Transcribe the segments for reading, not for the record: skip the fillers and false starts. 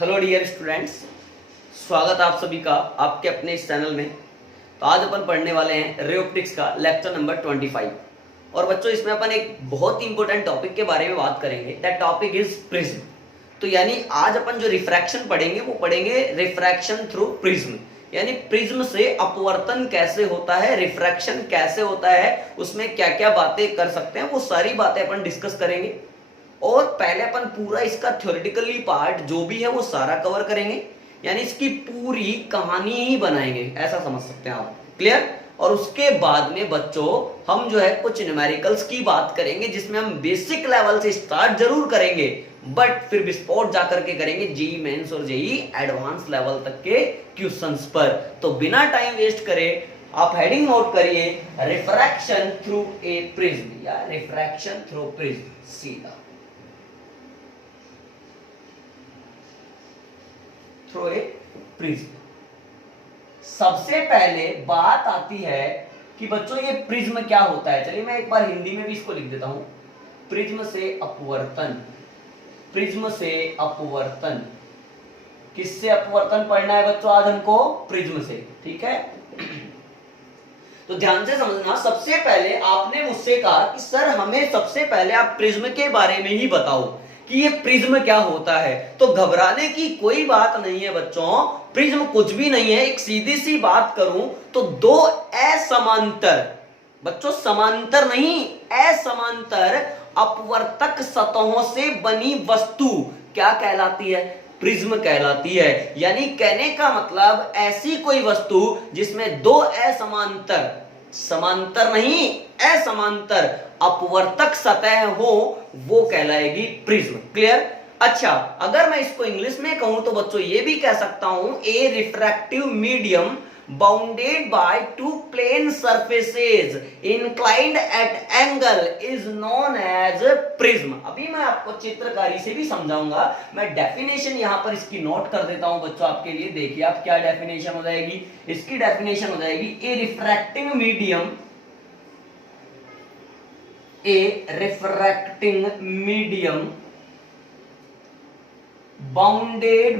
Hello dear students, स्वागत आप सभी का आपके अपने इस चैनल में। तो आज अपन पढ़ने वाले हैं रे ऑप्टिक्स का लेक्चर नंबर 25। और बच्चों, इसमें अपन एक बहुत ही इंपॉर्टेंट टॉपिक के बारे में बात करेंगे। That topic is prism. तो यानी आज अपन जो रिफ्रैक्शन पढ़ेंगे वो पढ़ेंगे रिफ्रैक्शन थ्रू प्रिज्म। यानी प्रिज्म से अपवर्तन कैसे होता है, रिफ्रैक्शन कैसे होता है, उसमें क्या क्या बातें कर सकते हैं, वो सारी बातें अपन डिस्कस करेंगे। और पहले अपन पूरा इसका थ्योरेटिकली पार्ट जो भी है वो सारा कवर करेंगे, यानी इसकी पूरी कहानी ही बनाएंगे, ऐसा समझ सकते हैं आप। क्लियर? और उसके बाद में बच्चों हम जो है कुछ न्यूमेरिकल्स की बात करेंगे, जिसमें हम बेसिक लेवल से स्टार्ट जरूर करेंगे, बट फिर विस्फोट जाकर के करेंगे जेई मेंस और जेई एडवांस लेवल तक के क्वेश्चंस पर। तो बिना टाइम वेस्ट करे आप हेडिंग नोट करिए, रिफ्रैक्शन थ्रू ए प्रिज्म या रिफ्रैक्शन थ्रू प्रिज्म, सीधा थ्रू ए प्रिज्म। सबसे पहले बात आती है कि बच्चों ये प्रिज्म क्या होता है। चलिए मैं एक बार हिंदी में भी इसको लिख देता हूं। प्रिज्म से अपवर्तन, प्रिज्म से अपवर्तन। किससे अपवर्तन पढ़ना है बच्चों आज हमको? प्रिज्म से। ठीक है, तो ध्यान से समझना। सबसे पहले आपने मुझसे कहा कि सर हमें सबसे पहले आप प्रिज्म के बारे में ही बताओ कि ये प्रिज्म क्या होता है। तो घबराने की कोई बात नहीं है बच्चों, प्रिज्म कुछ भी नहीं है। एक सीधी सी बात करूं तो दो असमांतर, बच्चों समांतर नहीं, असमांतर अपवर्तक सतहों से बनी वस्तु क्या कहलाती है? प्रिज्म कहलाती है। यानी कहने का मतलब ऐसी कोई वस्तु जिसमें दो असमांतर, समांतर नहीं असमांतर अपवर्तक सतह हो, वो कहलाएगी प्रिज्म। क्लियर? अच्छा, अगर मैं इसको इंग्लिश में कहूं तो बच्चों ये भी कह सकता हूं, a refractive medium bounded by two plane surfaces inclined at angle is known as prism. अभी मैं आपको चित्रकारी से भी समझाऊंगा। मैं डेफिनेशन यहां पर इसकी नोट कर देता हूं बच्चों आपके लिए। देखिए आप क्या डेफिनेशन हो जाएगी। इसकी डेफिनेशन हो जाएगी, a refracting medium, a refracting medium bounded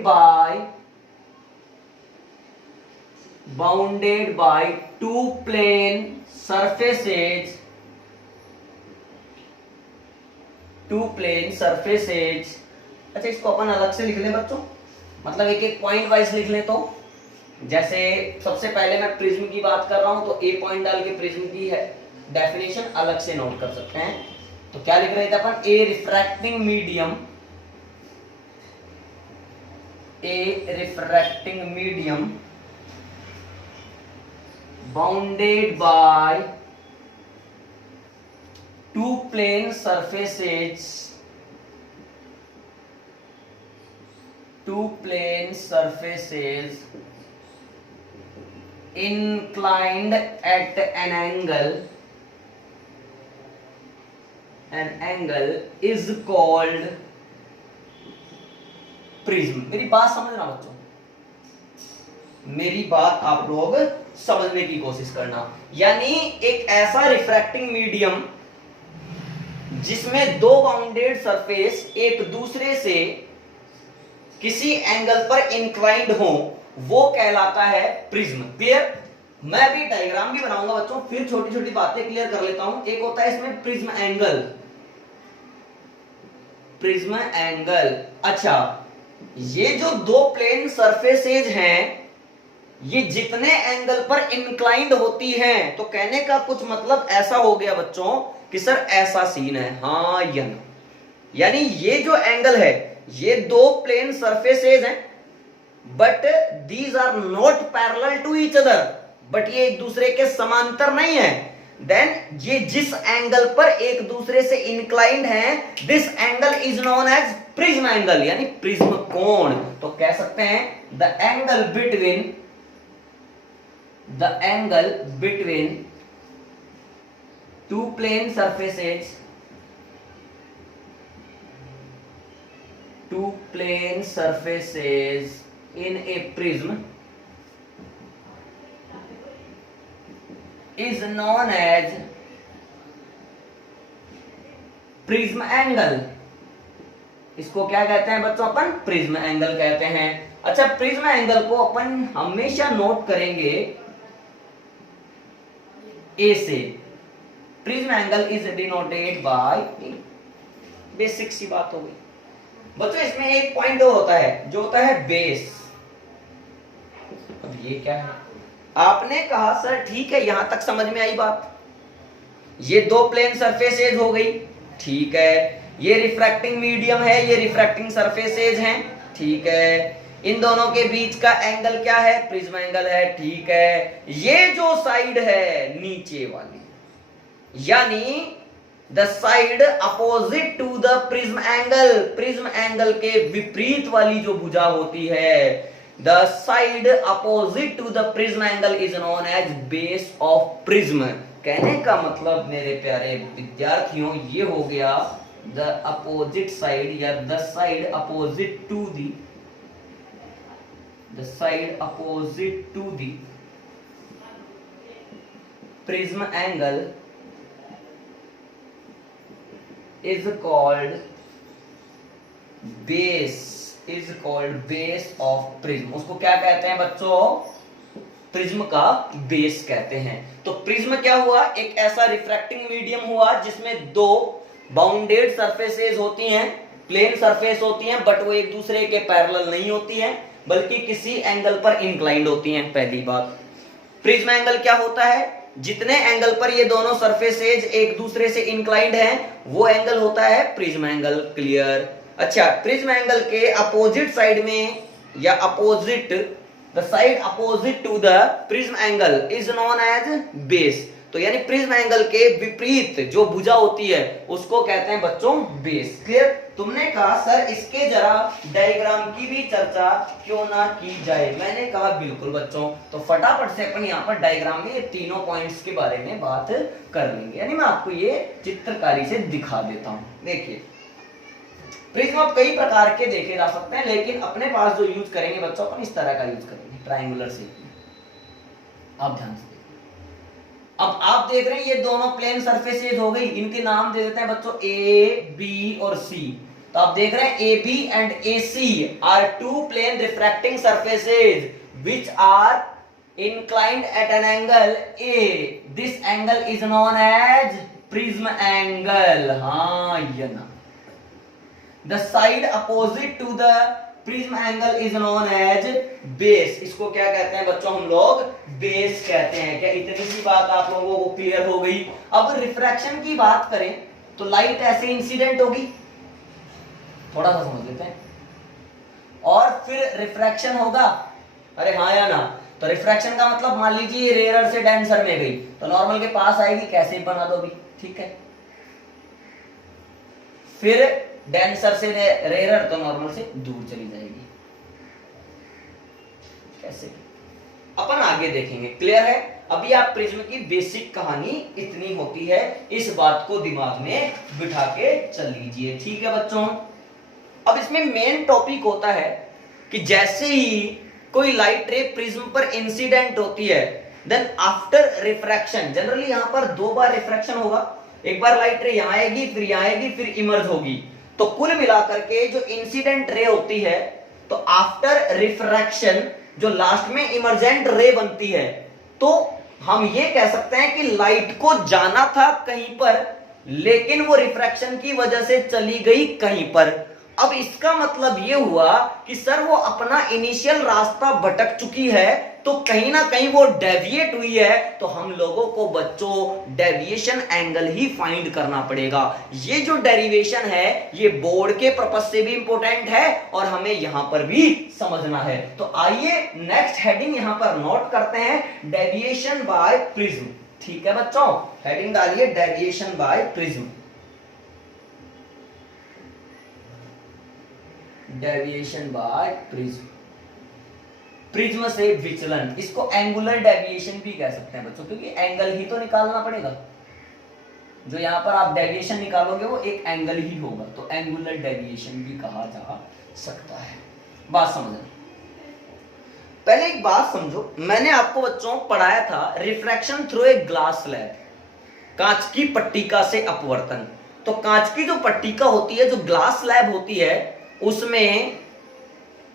by two plane surfaces, अच्छा इसको अपन अलग से लिख लें बच्चों, मतलब एक एक पॉइंट वाइज लिख लें। तो जैसे सबसे पहले मैं प्रिज्म की बात कर रहा हूं तो ए पॉइंट डाल के प्रिज्म की है डेफिनेशन अलग से नोट कर सकते हैं। तो क्या लिख रहे थे अपन? A refracting medium, a refracting medium bounded by two plane surfaces, inclined at an angle is called prism. मेरी बात समझना बच्चों, मेरी बात आप लोग समझने की कोशिश करना। यानी एक ऐसा रिफ्रैक्टिंग मीडियम जिसमें दो बाउंडेड सरफेस एक दूसरे से किसी एंगल पर इंक्लाइंड हो, वो कहलाता है प्रिज्म। क्लियर? मैं भी डायग्राम भी बनाऊंगा बच्चों, फिर छोटी छोटी बातें क्लियर कर लेता हूं। एक होता है इसमें प्रिज्म एंगल, प्रिज्म एंगल। अच्छा, ये जो दो प्लेन सरफेसेज हैं, ये जितने एंगल पर इंक्लाइंड होती हैं, तो कहने का कुछ मतलब ऐसा हो गया बच्चों कि सर ऐसा सीन है, हाँ या ना। यानी ये जो एंगल है, ये दो प्लेन सरफेसेज हैं, but these are not parallel to each other, but ये एक दूसरे के समांतर नहीं है। देन ये जिस एंगल पर एक दूसरे से इंक्लाइंड हैं, this angle is known as prism angle, यानी प्रिज्म कोण। तो कह सकते हैं the angle between two plane surfaces in a prism is known as prism angle, इसको क्या कहते हैं बच्चों, अपन प्रिज्म एंगल कहते हैं। अच्छा, प्रिज्म एंगल को अपन हमेशा नोट करेंगे ए से। Prism angle is denoted by, basic सी बात हो गई बच्चों। इसमें एक पॉइंट और होता है जो होता है बेस। अब ये क्या है, आपने कहा सर ठीक है, यहां तक समझ में आई बात। ये दो प्लेन सरफेसेज हो गई, ठीक है। ये रिफ्रैक्टिंग मीडियम है, ये रिफ्रैक्टिंग सरफेसेज हैं, ठीक है। इन दोनों के बीच का एंगल क्या है, प्रिज्म एंगल है, ठीक है। ये जो साइड है नीचे वाली, यानी the side opposite to the prism angle, prism angle के विपरीत वाली जो भुजा होती है, the side opposite to the prism angle is known as base of prism. कहने का मतलब मेरे प्यारे विद्यार्थियों ये हो गया द अपोजिट साइड या the side opposite to the side opposite to the prism angle is called base of prism। उसको क्या कहते हैं बच्चों, प्रिज्म का बेस कहते हैं। तो प्रिज्म क्या हुआ, एक ऐसा रिफ्रैक्टिंग मीडियम हुआ जिसमें दो बाउंडेड सरफेसेस होती हैं, प्लेन सरफेस होती हैं, बट वो एक दूसरे के पैरेलल नहीं होती हैं, बल्कि किसी एंगल पर इंक्लाइंड होती हैं। पहली बात, प्रिज्म एंगल क्या होता है, जितने एंगल पर ये दोनों सरफेसेज एक दूसरे से इंक्लाइंड हैं, वो एंगल होता है प्रिज्म एंगल। क्लियर। अच्छा, प्रिज्म एंगल के अपोजिट साइड में या opposite, the side opposite to the prism angle is known as base. तो यानी प्रिज्म एंगल के विपरीत जो भुजा होती है उसको कहते हैं बच्चों बेस। क्लियर। तुमने कहा सर इसके जरा डायग्राम की भी चर्चा क्यों ना की जाए, मैंने कहा बिल्कुल बच्चों। तो फटाफट से अपन यहाँ पर डायग्राम में ये तीनों पॉइंट्स के बारे में बात कर लेंगे, यानी मैं आपको ये चित्रकारी से दिखा देता हूँ। देखिए, प्रिज्म अब कई प्रकार के देखे जा सकते हैं, लेकिन अपने पास जो यूज करेंगे बच्चों, अपन इस तरह का यूज करेंगे, ट्रायंगुलर शेप में। आप ध्यान से, अब आप देख रहे हैं ये दोनों प्लेन सरफेसेस हो गई, इनके नाम दे देते हैं बच्चों ए, बी और सी। तो आप देख रहे हैं A B and A C are two plane refracting surfaces which are inclined at an angle A. This angle is known as prism angle. हाँ ये ना, the side opposite to the prism angle is known as base। इसको क्या कहते हैं बच्चों, हम लोग बेस कहते हैं। क्या इतनी सी बात आप लोगों को क्लियर हो गई। अब रिफ्रैक्शन की बात करें तो लाइट ऐसे इंसिडेंट होगी, थोड़ा सा समझ लेते हैं, और फिर रिफ्रैक्शन होगा। अरे हाँ या ना। तो रिफ्रैक्शन का मतलब मान लीजिए रेयर से डेंसर में गई तो नॉर्मल के पास आएगी, कैसे बना दो भी, ठीक है। फिर डेंसर से रेयर तो नॉर्मल से दूर चली जाएगी, कैसे अपन आगे देखेंगे। क्लियर है। अभी आप प्रिज्म की बेसिक कहानी इतनी होती है, इस बात को दिमाग में बिठा के चल लीजिए, ठीक है बच्चों। अब इसमें मेन टॉपिक होता है कि जैसे ही कोई लाइट रे प्रिज्म पर इंसिडेंट होती है, देन आफ्टर रिफ्रैक्शन, जनरली यहां पर दो बार रिफ्रैक्शन होगा, एक बार लाइट रे यहां आएगी, फिर यहां आएगी, फिर इमर्ज होगी। तो कुल मिलाकर के जो इंसिडेंट रे होती है, तो आफ्टर रिफ्रैक्शन जो लास्ट में इमर्जेंट रे बनती है, तो हम ये कह सकते हैं कि लाइट को जाना था कहीं पर, लेकिन वो रिफ्रैक्शन की वजह से चली गई कहीं पर। अब इसका मतलब ये हुआ कि सर वो अपना इनिशियल रास्ता भटक चुकी है, तो कहीं ना कहीं वो डेविएट हुई है। तो हम लोगों को बच्चों डेविएशन एंगल ही फाइंड करना पड़ेगा। ये जो डेरिवेशन है ये बोर्ड के पर्पस से भी इंपॉर्टेंट है और हमें यहां पर भी समझना है। तो आइए नेक्स्ट हेडिंग यहां पर नोट करते हैं, डेविएशन बाय प्रिज्म। ठीक है बच्चों, हेडिंग डालिए deviation by prism. Deviation by prism, prism से विचलन, इसको एंगुलर डेविएशन भी कह सकते हैं बच्चों, क्योंकि एंगल ही तो निकालना पड़ेगा। जो यहां पर आप डेविएशन निकालोगे वो एक एंगल ही होगा, तो एंगुलर डेविएशन भी कहा जा सकता है। बात समझना, पहले एक बात समझो, मैंने आपको बच्चों पढ़ाया था refraction through a glass slab, कांच की पट्टिका से अपवर्तन। तो कांच की जो पट्टिका होती है, जो ग्लास स्लैब होती है, उसमें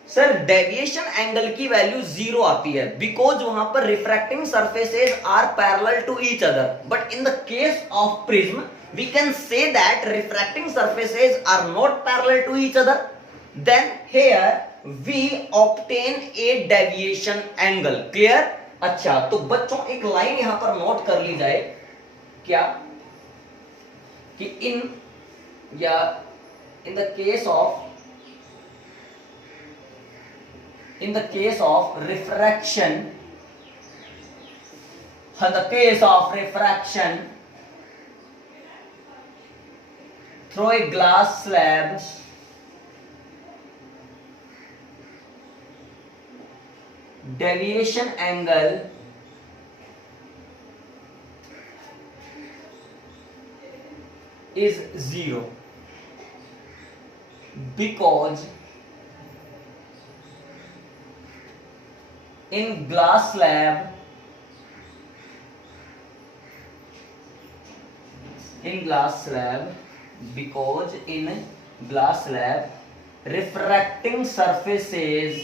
सर डेविएशन एंगल की वैल्यू 0 आती है, बिकॉज वहां पर refracting surfaces are parallel to each other. But in the case of prism we can say that refracting surfaces are not parallel to each other, then here we obtain a deviation angle. Clear? अच्छा, तो बच्चों एक line यहां पर note कर ली जाए, क्या कि इन the case of refraction, through a glass slab, deviation angle is 0, because in glass slab, because in glass slab refracting surfaces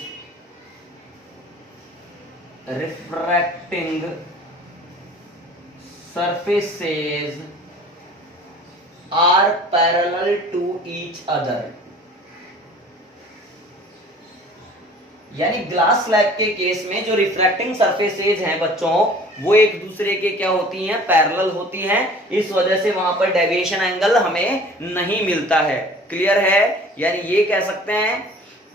are parallel to each other। यानी ग्लास स्लैब के केस में जो रिफ्रैक्टिंग सरफेसेज हैं बच्चों, वो एक दूसरे के क्या होती हैं? पैरेलल होती हैं। इस वजह से वहां पर डेविएशन एंगल हमें नहीं मिलता है। क्लियर है? यानी ये कह सकते हैं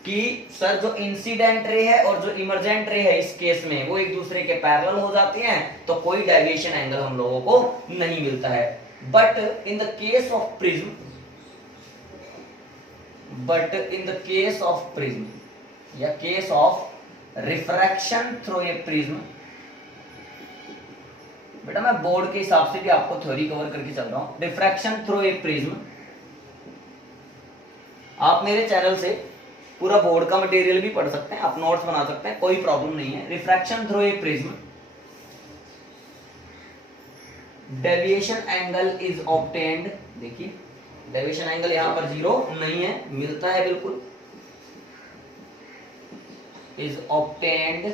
कि सर जो इंसिडेंट रे है और जो इमर्जेंट रे है, इस केस में वो एक दूसरे के पैरेलल हो जाती हैं, तो कोई डेविएशन एंगल हम लोगों को नहीं मिलता है। But in the case of prism या case of refraction through a prism, बेटा मैं बोर्ड के हिसाब से भी आपको थ्योरी कवर करके चल रहा हूं। रिफ्रैक्शन थ्रू ए प्रिज्म, आप मेरे चैनल से पूरा बोर्ड का मटेरियल भी पढ़ सकते हैं, आप नोट्स बना सकते हैं, कोई प्रॉब्लम नहीं है। Refraction through a prism, deviation angle is obtained, देखिए डेविएशन एंगल यहां पर 0 नहीं है, मिलता है बिल्कुल, is obtained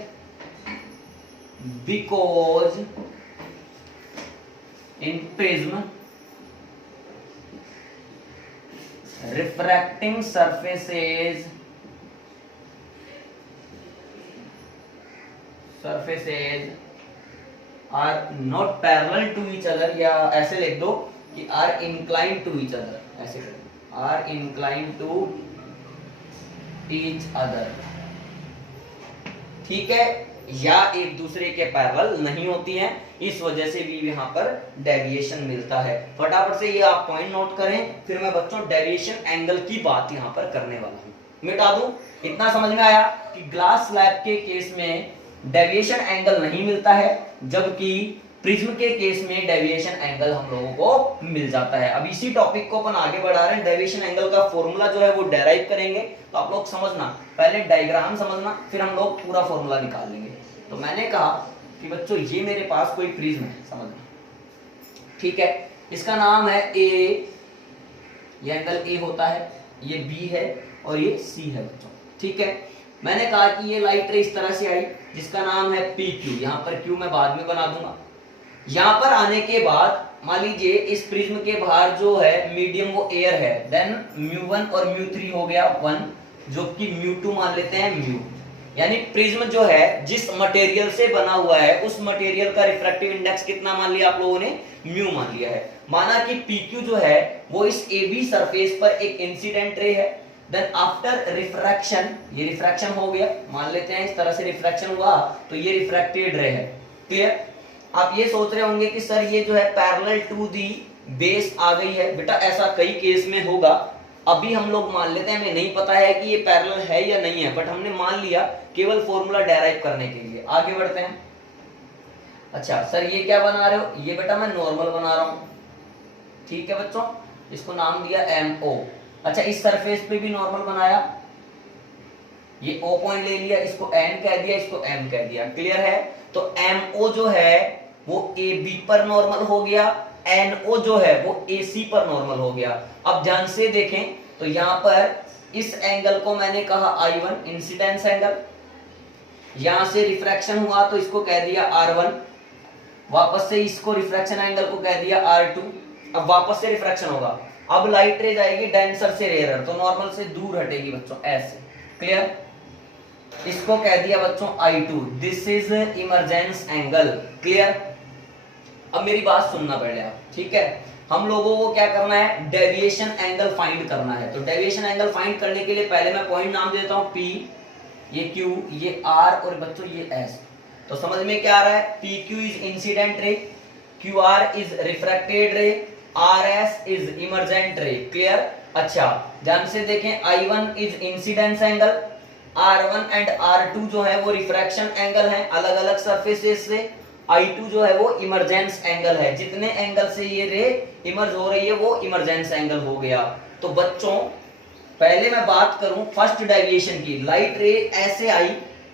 because in prism refracting surfaces are not parallel to each other, या ऐसे लिख दो कि are inclined to each other, ऐसे करें, are inclined to each other, ठीक है, या एक दूसरे के पैरेलल नहीं होती हैं, इस वजह से भी यहाँ पर डेविएशन मिलता है। फटाफट से ये आप पॉइंट नोट करें, फिर मैं बच्चों डेविएशन एंगल की बात यहाँ पर करने वाला हूँ। मिटा दूं, इतना समझ में आया कि ग्लास स्लैब के केस में डेविएशन एंगल नहीं मिलता है, जबकि प्रिज्म के केस में डेविएशन एंगल हम लोगों को मिल जाता है। अब इसी टॉपिक को अपन आगे बढ़ा रहे हैं। डेविएशन एंगल का फॉर्मूला जो है वो डेराइव करेंगे, तो आप लोग समझना, पहले डायग्राम समझना, फिर हम लोग पूरा फॉर्मूला निकाल लेंगे। तो मैंने कहा कि बच्चों ये मेरे पास कोई प्रिज्म है, समझना, ठीक है, इसका नाम है ए, ये एंगल ए होता है, ये बी है और ये सी है बच्चों, ठीक है। मैंने कहा कि ये लाइट रे इस तरह से आई, जिसका नाम है पी क्यू, यहाँ पर क्यू मैं बाद में बना दूंगा। यहां पर आने के बाद मान लीजिए इस प्रिज्म के बाहर जो है मीडियम वो एयर है, देन μ1 और μ3 हो गया 1, जो कि μ2 मान लेते हैं म्यू, यानी प्रिज्म जो है जिस मटेरियल से बना हुआ है उस मटेरियल का रिफ्रैक्टिव इंडेक्स कितना मान लिया आप लोगों ने? म्यू मान लिया है। माना कि PQ जो है वो इस AB सरफेस पर एक इंसिडेंट रे है, देन आफ्टर रिफ्रैक्शन, ये रिफ्रैक्शन हो गया, मान लेते हैं इस तरह से रिफ्रैक्शन हुआ, तो ये रिफ्रैक्टेड रे है। क्लियर? आप ये सोच रहे होंगे कि सर ये जो है पैरेलल टू दी बेस आ गई है, बेटा ऐसा कई केस में होगा, अभी हम लोग मान लेते हैं, हमें नहीं पता है कि ये पैरेलल है या नहीं है, बट हमने मान लिया केवल फॉर्मूला डेराइव करने के लिए। आगे बढ़ते हैं। अच्छा सर ये क्या बना रहे हो? ये बेटा मैं नॉर्मल बना रहा हूं, ठीक है बच्चों, इसको नाम दिया MO। अच्छा इस सरफेस पे भी नॉर्मल बनाया, ये O पॉइंट ले लिया, इसको N कह दिया, इसको M कह दिया। क्लियर है? तो MO जो है वो AB पर नॉर्मल हो गया, NO जो है वो AC पर नॉर्मल हो गया। अब ध्यान से देखें तो यहां पर इस एंगल को मैंने कहा I1 इंसिडेंस एंगल, यहां से रिफ्रैक्शन हुआ तो इसको कह दिया R1, वापस से इसको रिफ्रैक्शन एंगल को कह दिया R2। अब वापस से रिफ्रैक्शन होगा, अब लाइट रे जाएगी डेंसर से रेयरर, तो नॉर्मल से दूर हटेगी बच्चों ऐसे। क्लियर? इसको कह दिया बच्चों I2, this is emergence angle. Clear? अब मेरी बात सुनना पहले आप, ठीक है? हम लोगों को क्या करना है, डेविएशन एंगल फाइंड करना है। तो डेविएशन एंगल फाइंड करने के लिए पहले मैं पॉइंट नाम देता हूं P, ये Q, ये R और बच्चों ये S। तो समझ में क्या आ रहा है, PQ is incident ray, QR is refracted रे, RS is emergent ray. Clear? अच्छा ध्यान से देखें, I1 is incidence angle, R1 and R2 जो है वो रिफ्रैक्शन एंगल है अलग अलग सरफेसेस से, I2 जो है वो इमरजेंस एंगल है, जितने एंगल से ये रे इमर्ज हो रही है वो इमरजेंस एंगल हो गया। तो बच्चों पहले मैं बात करूं फर्स्ट डेविएशन की, लाइट रे ऐसे आई,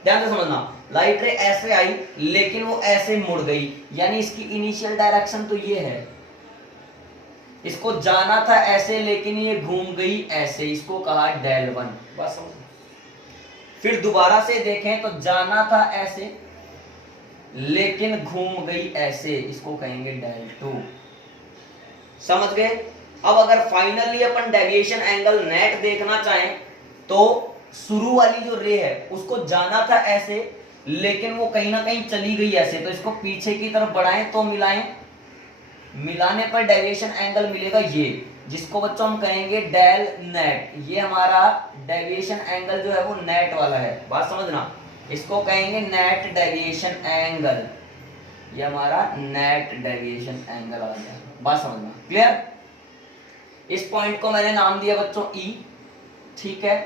ध्यान से समझना, लाइट रे ऐसे आई लेकिन वो ऐसे मुड़ गई, यानी इसकी इनिशियल डायरेक्शन तो ये है, इसको जाना था ऐसे लेकिन ये घूम गई ऐसे, इसको कहा डेल वन। बस समझ। फिर दोबारा से देखें तो जाना था ऐसे लेकिन घूम गई ऐसे, इसको कहेंगे डेल टू। समझ गए? अब अगर फाइनली अपन डेविएशन एंगल नेट देखना चाहें तो शुरू वाली जो रे है उसको जाना था ऐसे लेकिन वो कहीं ना कहीं चली गई ऐसे, तो इसको पीछे की तरफ बढ़ाएं तो मिलाएं, मिलाने पर डेविएशन एंगल मिलेगा ये, जिसको बच्चों हम कहेंगे डेल नेट। ये हमारा डेविएशन एंगल जो है वो नेट वाला है, बात समझना, इसको कहेंगे नेट डेविएशन एंगल, ये हमारा नेट डेविएशन एंगल आ गया, बात समझना। क्लियर? इस पॉइंट को मैंने नाम दिया बच्चों E, ठीक है?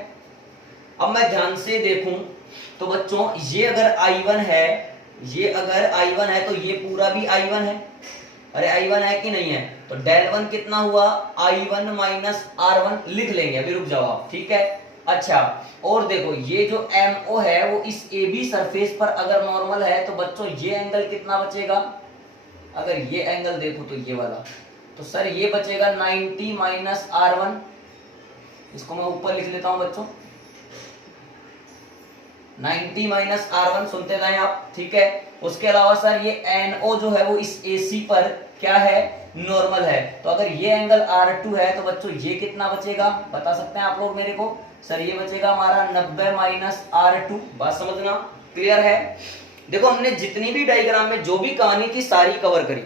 अब मैं ध्यान से देखूं तो बच्चों ये अगर I1 है, ये अगर I1 है तो ये पूरा भी I1 है, अरे I1 है कि नहीं है? तो डेल वन कितना हुआ, I1 माइनस R1 लिख लेंगे, अभी रुक जाओ आप, ठीक है? अच्छा और देखो ये जो MO है वो इस AB सरफेस पर अगर नॉर्मल है तो बच्चों ये एंगल कितना बचेगा, अगर ये एंगल देखो तो ये वाला, तो सर ये बचेगा 90 माइनस R1, इसको मैं ऊपर लिख लेता हूं बच्चों, 90 माइनस R1, सुनते जाएं आप, ठीक है? उसके अलावा सर ये NO जो है वो इस AC पर क्या है, नॉर्मल है, तो अगर ये एंगल R2 है तो बच्चों ये कितना बचेगा, बता सकते हैं आप लोग मेरे को? सर ये बचेगा हमारा 90 माइनस R2, बात समझना। क्लियर है? देखो हमने जितनी भी डायग्राम में जो भी कहानी थी सारी कवर करी,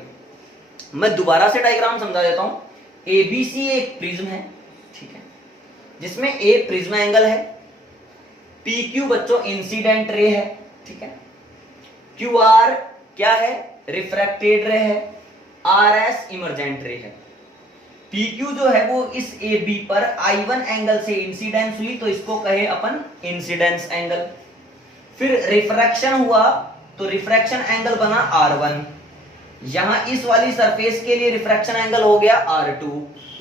मैं दोबारा से डायग्राम समझा देता हूं। ABC एक प्रिज्म है, ठीक है, जिसमें A प्रिज्म एंगल है, PQ बच्चों इंसिडेंट रे है, ठीक है, QR क्या है, रिफ्रैक्टेड रे है, RS इमरजेंट रे है। PQ जो है वो इस AB पर I1 एंगल से इंसिडेंस हुई तो इसको कहे अपन इंसिडेंस एंगल। फिर रिफ्रैक्शन हुआ तो रिफ्रैक्शन एंगल बना R1, यहां इस वाली सरफेस के लिए रिफ्रैक्शन एंगल हो गया R2,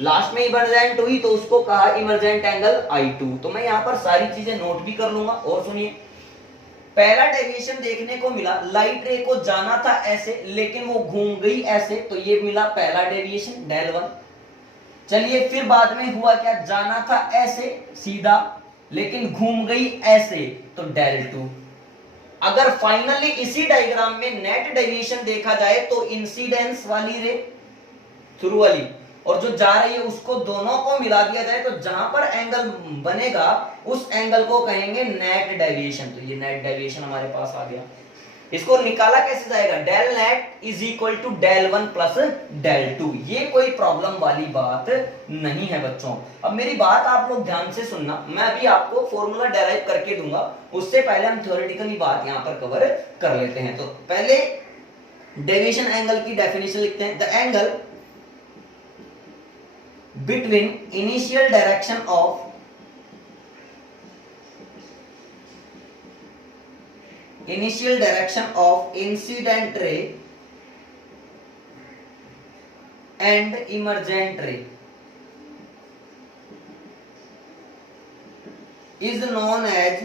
लास्ट में इमरजेंट हुई तो उसको कहा इमरजेंट एंगल I2। तो मैं यहां पर सारी चीजें नोट भी कर लूंगा। और सुनिए, पहला डेविएशन देखने को मिला, लाइट रे को जाना था ऐसे लेकिन वो घूम गई ऐसे, तो ये मिला पहला डेविएशन डेल वन। चलिए फिर बाद में हुआ क्या, जाना था ऐसे सीधा लेकिन घूम गई ऐसे, तो डेल टू। अगर फाइनली इसी डायग्राम में नेट डेविएशन देखा जाए तो इंसिडेंस वाली रे थ्रू वाली और जो जा रही है उसको दोनों को मिला दिया जाए तो जहां पर एंगल बनेगा उस एंगल को कहेंगे नेट डेविएशन। तो ये नेट डेविएशन हमारे पास आ गया। इसको निकाला कैसे जाएगा, del net is equal to del one plus del two. ये कोई प्रॉब्लम वाली बात नहीं है बच्चों। अब मेरी बात आप लोग ध्यान से सुनना, मैं अभी आपको फॉर्मूला डेराइव करके दूंगा, उससे पहले हम थ्योरेटिकली बात यहां पर कवर कर लेते हैं। तो पहले डेविएशन एंगल की डेफिनेशन लिखते हैं। The angle between initial direction of incident ray and emergent ray is known as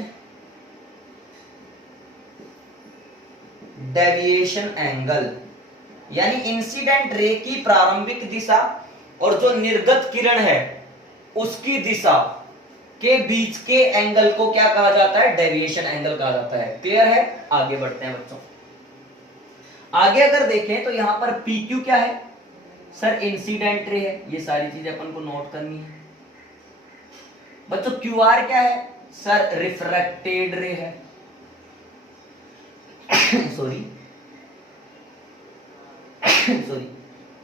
deviation angle। यानी इंसिडेंट रे की प्रारंभिक दिशा और जो निर्गत किरण है उसकी दिशा के बीच के एंगल को क्या कहा जाता है? डेविएशन एंगल कहा जाता है। क्लियर है? आगे बढ़ते हैं बच्चों। आगे अगर देखें तो यहां पर PQ क्या है? सर इंसिडेंट रे है। ये सारी चीजें अपन को नोट करनी है बच्चों। QR क्या है? सर रिफ्रैक्टेड रे है। सॉरी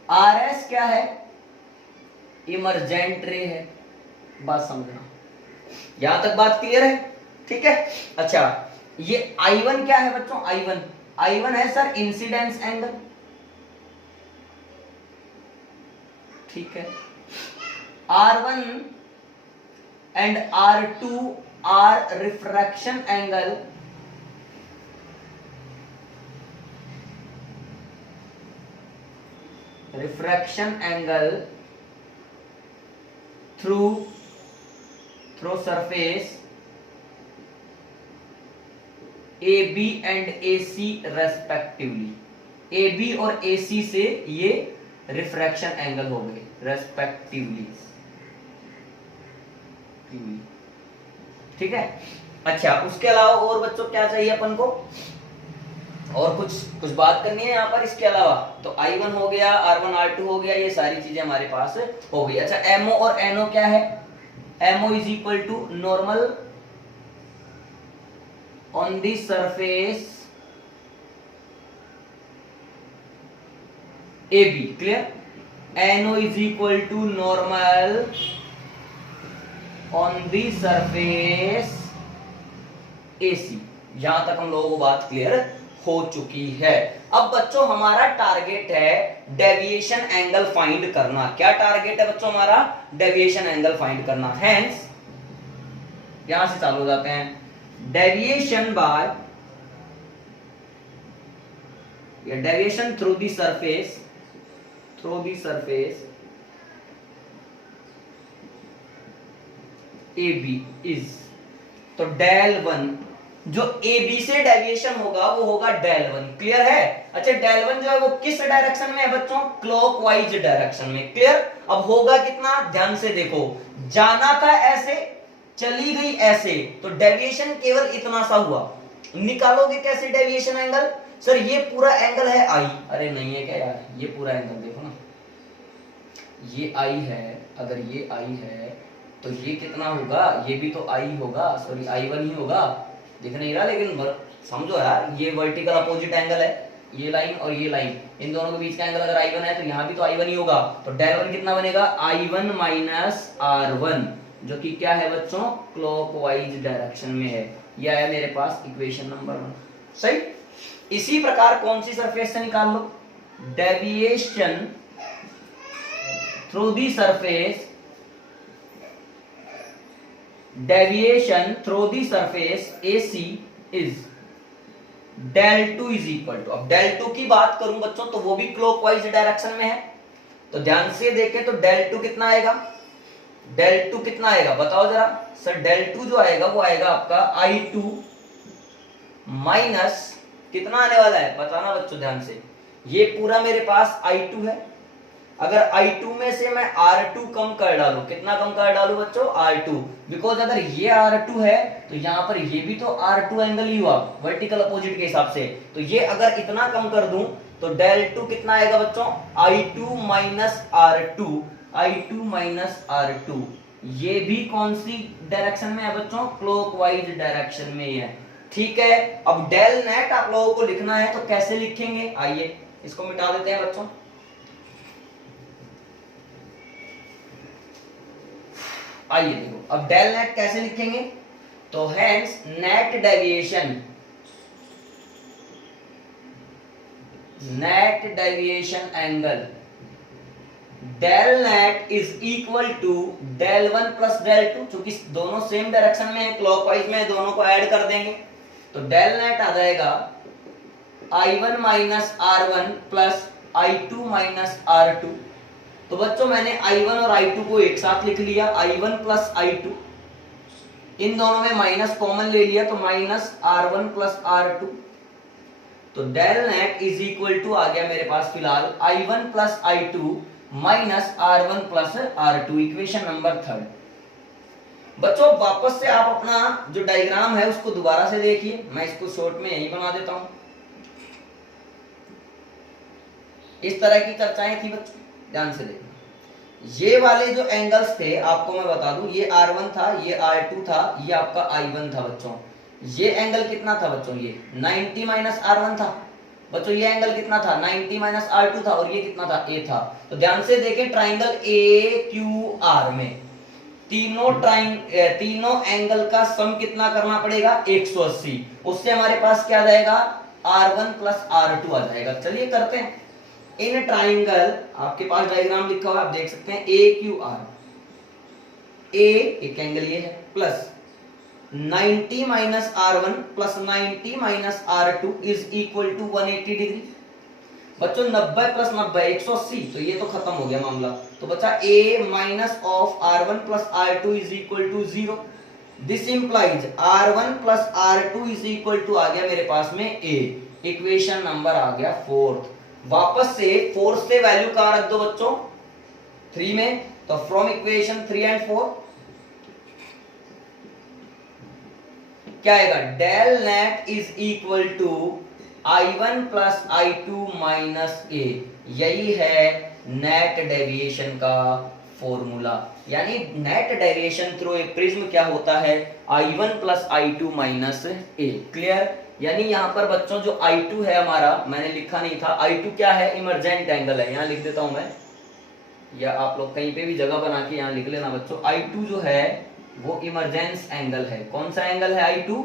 RS क्या है? इमरजेंट रे है। बात समझना, यहां तक बात क्लियर है? ठीक है। अच्छा, ये I1 क्या है बच्चों? I1 है सर इंसिडेंस एंगल। ठीक है। R1 and R2 are refraction angle through surface AB and AC respectively. AB और AC से ये रिफ्रैक्शन एंगल हो गए रेस्पेक्टिवली। ठीक है। अच्छा, उसके अलावा और बच्चों क्या चाहिए अपन को? और कुछ बात करनी है यहाँ पर इसके अलावा? तो I1 हो गया, R1 R2 हो गया, ये सारी चीजें हमारे पास हो गई। अच्छा, MO और NO क्या है? MO is equal to normal on the surface AB। Clear? NO is equal to normal on the surface AC। यहां तक हम लोगों को बात क्लियर हो चुकी है। अब बच्चों हमारा टारगेट है डेविएशन एंगल फाइंड करना। क्या टारगेट है बच्चों हमारा? डेविएशन एंगल फाइंड करना। हेंस यहां से चालू हो जाते हैं। Deviation by deviation through the surface AB is, तो डेल 1 जो AB से डेविएशन होगा वो होगा डेल 1। क्लियर है? अच्छा, डेल 1 जो है वो किस डायरेक्शन में है बच्चों? क्लॉकवाइज डायरेक्शन में। क्लियर? अब होगा कितना? ध्यान से देखो, जाना था ऐसे, चली गई ऐसे, तो डेविएशन केवल इतना सा हुआ। निकालोगे कैसे डेविएशन एंगल? सर ये पूरा एंगल है I। अरे नहीं है क्या यार? ये पूरा एंगल देखो ना, ये I है। अगर ये I है तो ये कितना होगा? ये भी तो I होगा, सॉरी I1 ही होगा। दिख नहीं रहा लेकिन समझो यार, ये वर्टिकल अपोजिट एंगल है, ये लाइन और ये लाइन, इन दोनों के बीच का एंगल अगर I1 है तो यहाँ भी तो I1 ही होगा। तो डेल 1 कितना बनेगा? I1 माइनस R1, जो कि क्या है बच्चों? क्लॉकवाइज डायरेक्शन में है। ये आया मेरे पास इक्वेशन नंबर 1। सही। इसी प्रकार कौन सी सरफेस से निकाल लो? Deviation through the surface AC is del 2 is equal to, अब del 2 की बात करूं बच्चों तो वो भी क्लॉकवाइज डायरेक्शन में है। तो ध्यान से देखें तो del 2 कितना आएगा? del 2 कितना आएगा बताओ जरा। सर del 2 जो आएगा वो आएगा आपका I2 माइनस कितना आने वाला है बताना बच्चों ध्यान से। ये पूरा मेरे पास I2 है। अगर I2 में से मैं R2 कम कर डालू, कितना कम कर डालू बच्चों? R2। बिकॉज अगर ये R2 है तो यहाँ पर ये भी तो R2 एंगल ही हुआ वर्टिकल अपोजिट के हिसाब से। तो ये अगर इतना कम कर दूं तो del 2 कितना आएगा बच्चों? I2 minus R2, I2 minus R2। ये भी कौन सी डायरेक्शन में है बच्चों? क्लॉकवाइज डायरेक्शन में है। ठीक है। अब डेल नेट आप लोगों को लिखना है तो कैसे लिखेंगे? आइए इसको मिटा देते हैं बच्चों। आइए देखो, अब डेल नेट कैसे लिखेंगे? तो hence net deviation angle del net is equal to del 1 plus del 2। चूंकि दोनों सेम डायरेक्शन में है, क्लॉकवाइज में, दोनों को ऐड कर देंगे तो डेल नेट आ जाएगा I1 minus R1 plus I2 minus R2। तो बच्चों मैंने I1 और I2 को एक साथ लिख लिया, I1 प्लस I2, इन दोनों में माइनस कॉमन ले लिया तो माइनस R1 प्लस R2। तो del net is equal to आ गया मेरे पास फिलहाल I1 plus I2 minus R1 plus R2, equation number 3। बच्चों वापस से आप अपना जो डायग्राम है उसको दोबारा से देखिए, मैं इसको शॉर्ट में यही बना देता हूं। इस तरह की चर्चाएं थी बच्चों, ध्यान से देखना। ये वाले जो एंगल्स थे आपको मैं बता दूं, ये R1 था, ये R2 था, ये आपका I1 था बच्चों। ये एंगल कितना था बच्चों, ये 90 माइनस R1 था बच्चों। ये एंगल कितना था, 90 माइनस R2 था, और ये कितना था, A था। तो ध्यान से देखें, ट्राइंगल AQR में तीनों एंगल का सम कितना करना पड़ेगा, 180। उससे हमारे पास क्या आ जाएगा, R1 प्लस R2 आ जाएगा। चलिए करते हैं। इन ट्राइंगल, आपके पास डायग्राम लिखा हुआ आप देख सकते हैं, AQR, A एक एंगल ये है, plus 90 minus R1 plus 90 minus R2 is equal to 180 degree. बच्चों 90 प्लस 90 180, तो ये तो खत्म हो गया मामला। तो बचा A minus of R1 plus R2 is equal to 0। This implies R1 plus R2 is equal to आ गया मेरे पास में A। इक्वेशन नंबर आ गया 4। वापस से 4 से वैल्यू कहां रख दो बच्चों, 3 में। तो फ्रॉम इक्वेशन 3 एंड 4 क्या आएगा, del net is equal to I1 plus I2 minus A। यही है नेट डेविएशन का फॉर्मूला। यानी net deviation through a prism क्या होता है, I1 plus I2 minus A। Clear. यानी यहां पर बच्चों जो I2 है हमारा, मैंने लिखा नहीं था, I2 क्या है, इमरजेंट एंगल है। यहां लिख देता हूं मैं, या आप लोग कहीं पे भी जगह बना के यहां लिख लेना बच्चों। I2 जो है वो इमरजेंस एंगल है। कौन सा एंगल है I2,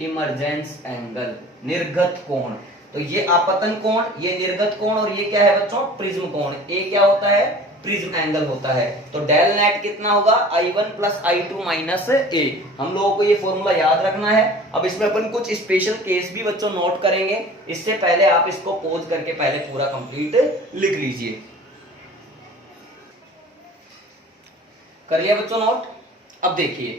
इमरजेंस एंगल, निर्गत कोण। तो ये आपतन कोण, ये निर्गत कोण, और ये क्या है बच्चों, प्रिज्म कोण। ए क्या होता है, प्रिज्म एंगल होता है। तो डेल नेट कितना होगा, I1 plus I2 minus A। हम लोगों को ये फॉर्मूला याद रखना है। अब इसमें अपन कुछ स्पेशल केस भी बच्चों नोट करेंगे। इससे पहले आप इसको पोज करके पहले पूरा कंप्लीट लिख लीजिए। कर लिया बच्चों नोट। अब देखिए,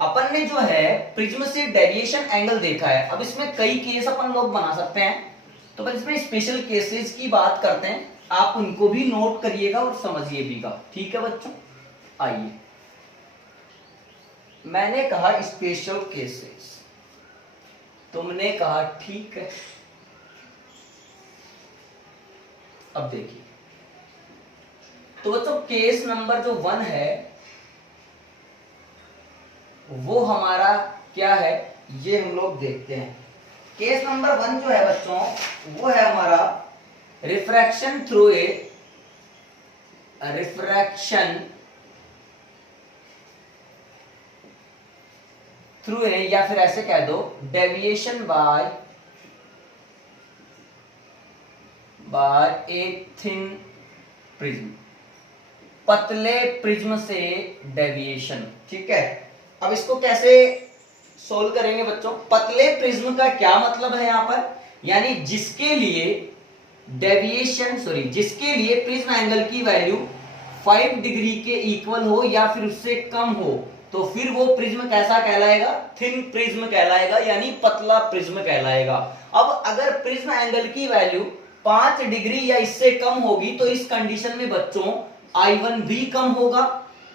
अपन ने जो है प्रिज्म से डेविएशन एंगल देखा है। अब इसमें कई केस अपन लोग बना सकते हैं, तो बस इसमें स्पेशल केसेस की बात करते हैं। आप उनको भी नोट करिएगा और समझिए भी का, ठीक है बच्चों। आइए, मैंने कहा स्पेशल केसेस, तुमने कहा ठीक है। अब देखिए, तो बच्चों केस नंबर जो 1 है वो हमारा क्या है, ये हम लोग देखते हैं। केस नंबर 1 जो है बच्चों, वो है हमारा रिफ्रैक्शन थ्रू ए या फिर ऐसे कह दो deviation by a thin prism, पतले प्रिज्म से डेविएशन। ठीक है, अब इसको कैसे सोल्व करेंगे बच्चों। पतले प्रिज्म का क्या मतलब है यहां पर, यानी जिसके लिए प्रिज्म एंगल की वैल्यू 5 डिग्री के इक्वल हो या फिर उससे कम हो, तो फिर वो प्रिज्म कैसा कहलाएगा, थिन प्रिज्म कहलाएगा, यानी पतला प्रिज्म कहलाएगा। अब अगर प्रिज्म एंगल की वैल्यू 5 डिग्री या इससे कम होगी, तो इस कंडीशन में बच्चों I1 भी कम होगा,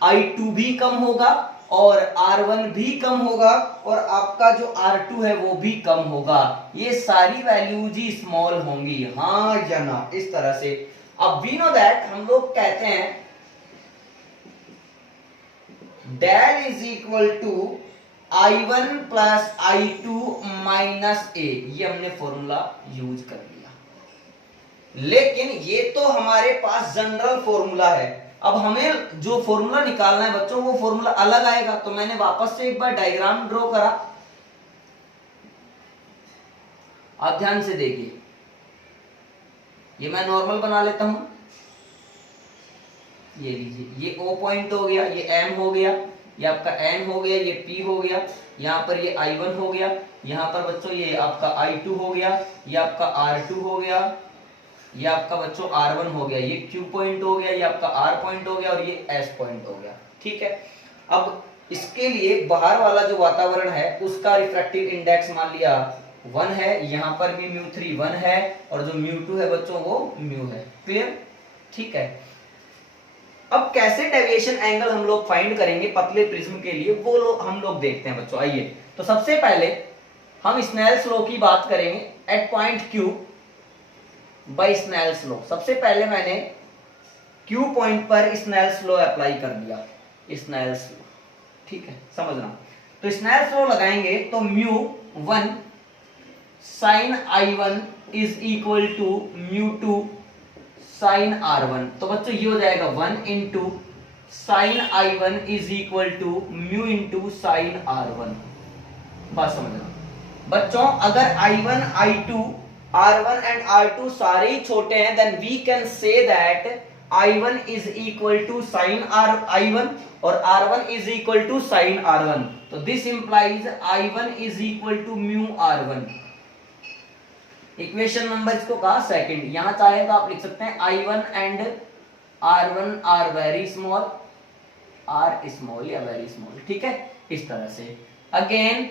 I2 भी कम होगा, और R1 भी कम होगा, और आपका जो R2 है वो भी कम होगा। ये सारी वैल्यूज ही स्मॉल होंगी, हाँ या ना, इस तरह से। अब वी नो दैट, हम लोग कहते हैं del is equal to I1 plus I2 minus A। ये हमने फॉर्मूला यूज कर लिया, लेकिन ये तो हमारे पास जनरल फॉर्मूला है। अब हमें जो फॉर्मूला निकालना है बच्चों, वो फॉर्मूला अलग आएगा। तो मैंने वापस से एक बार डायग्राम ड्रॉ करा, आप ध्यान से देखिए। ये मैं नॉर्मल बना लेता हूं, ये लीजिए, ये O पॉइंट हो गया, ये M हो गया, ये आपका N हो गया, ये P हो गया, यहां पर ये I1 हो गया, यहां पर बच्चों ये आपका I2 हो गया, ये आपका R2 हो गया, ये आपका बच्चों R1 हो गया, ये Q पॉइंट हो गया, ये आपका R पॉइंट हो गया, और ये S पॉइंट हो गया। ठीक है, अब इसके लिए बाहर वाला जो वातावरण है उसका रिफ्रैक्टिव इंडेक्स मान लिया 1 है, यहां पर भी μ3 1 है, और जो μ2 है बच्चों वो μ है। क्लियर? ठीक है। अब कैसे डेविएशन एंगल हम लोग फाइंड करेंगे पतले प्रिज्म के लिए, वो हम लोग देखते हैं बच्चों। आइए, तो सबसे पहले हम स्नेल्स लॉ की बात करेंगे at point Q by Snell's law. सबसे पहले मैंने Q पॉइंट पर स्नेल्स लॉ अप्लाई कर दिया, स्नेल्स लॉ। ठीक है, समझना। तो स्नेल्स लॉ लगाएंगे तो μ1 sin I1 is equal to μ2 sin R1। तो बच्चों ये हो जाएगा 1 into sine I1 is equal to mu into sine R1। बात समझना बच्चों, अगर I1, I2, R1 and R2 सारे ही छोटे हैं, then we can say that I1 is equal to sine I1 और R1 is equal to sine R1। तो this implies I1 is equal to mu R1। Equation number इसको कहा second. यहां चाहे तो आप लिख सकते हैं I1 and R1 are very small, are small या वेरी स्मॉल। ठीक है, इस तरह से। Again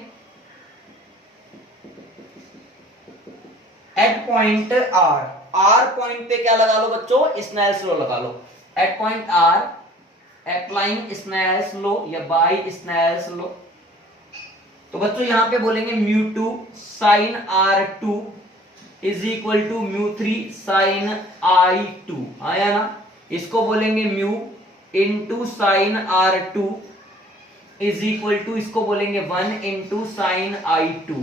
at point R, R point पे क्या लगा लो बच्चों? स्नेल्स लॉ लगा लो। At point R applying Snell's law या बाय स्नेल्स लॉ। तो बच्चों यहां पे बोलेंगे μ2 sin R2 is equal to μ3 sin I2। आया ना? इसको बोलेंगे mu into sine R2 is equal to, इसको बोलेंगे 1 इंटू साइन I2।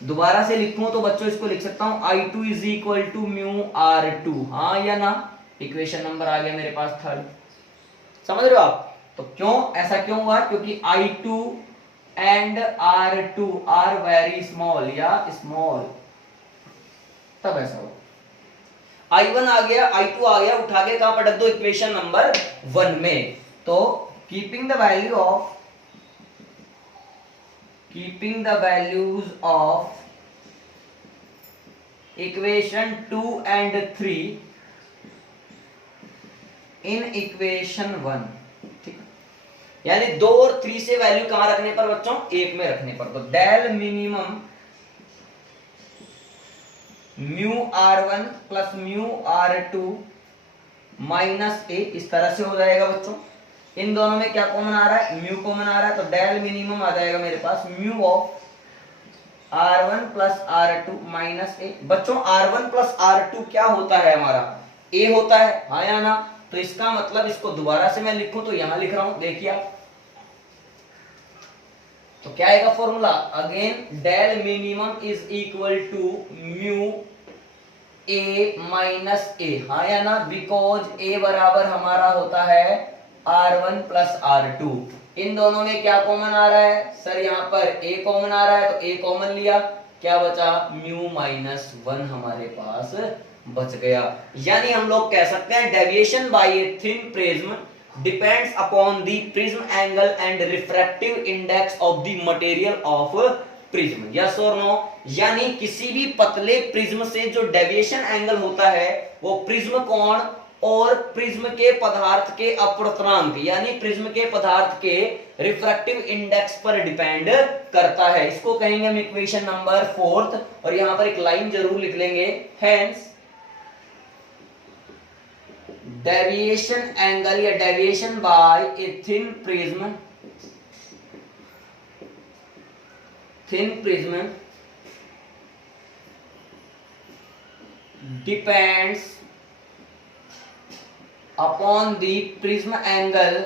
दोबारा से लिखूं तो बच्चों इसको लिख सकता हूं I2 is equal to mu R2। हाँ या ना? इक्वेशन नंबर आ गया मेरे पास थर्ड। समझ रहे हो आप? तो क्यों ऐसा क्यों हुआ? क्योंकि I2 and R2 are very small या स्मॉल, तब ऐसा हो। I1 आ गया, I2 आ गया, उठा के कहां पटक दो? इक्वेशन नंबर 1 में। तो keeping the values of equation 2 and 3 in equation 1। ठीक, यानी 2 और 3 से वैल्यू कहां रखने पर बच्चों? 1 में रखने पर। तो del minimum mu R1 plus mu R2 minus A, इस तरह से हो जाएगा बच्चों। इन दोनों में क्या कॉमन आ रहा है? म्यू कॉमन आ रहा है, तो डेल मिनिमम आ जाएगा मेरे पास mu of R1 plus R2 minus A. बच्चों R1 प्लस R2 क्या होता है? हमारा ए होता है। हाँ या ना? तो इसका मतलब इसको दोबारा से मैं लिखूं तो यहां लिख रहा हूं, देखिए आप। तो क्या आएगा formula? Again del minimum is equal to mu A minus A. हाँ या ना? बिकॉज ए बराबर हमारा होता है R1 प्लस R2। इन दोनों में क्या कॉमन आ रहा है? सर यहाँ पर ए कॉमन आ रहा है, तो ए कॉमन लिया, क्या बचा? म्यू माइनस 1 हमारे पास बच गया। यानी हम लोग कह सकते हैं deviation by a thin prism depends upon the prism angle and refractive index of the material of prism. Yes और नो? यानी किसी भी पतले प्रिज्म से जो डेविएशन एंगल होता है वो प्रिज्म कोण और प्रिज्म के पदार्थ के अपवर्तनांक यानी प्रिज्म के पदार्थ के रिफ्रैक्टिव इंडेक्स पर डिपेंड करता है। इसको कहेंगे हम इक्वेशन नंबर 4। और यहां पर एक लाइन जरूर लिख लेंगे, हेंस डेविएशन एंगल या deviation by a thin prism depends upon the prism angle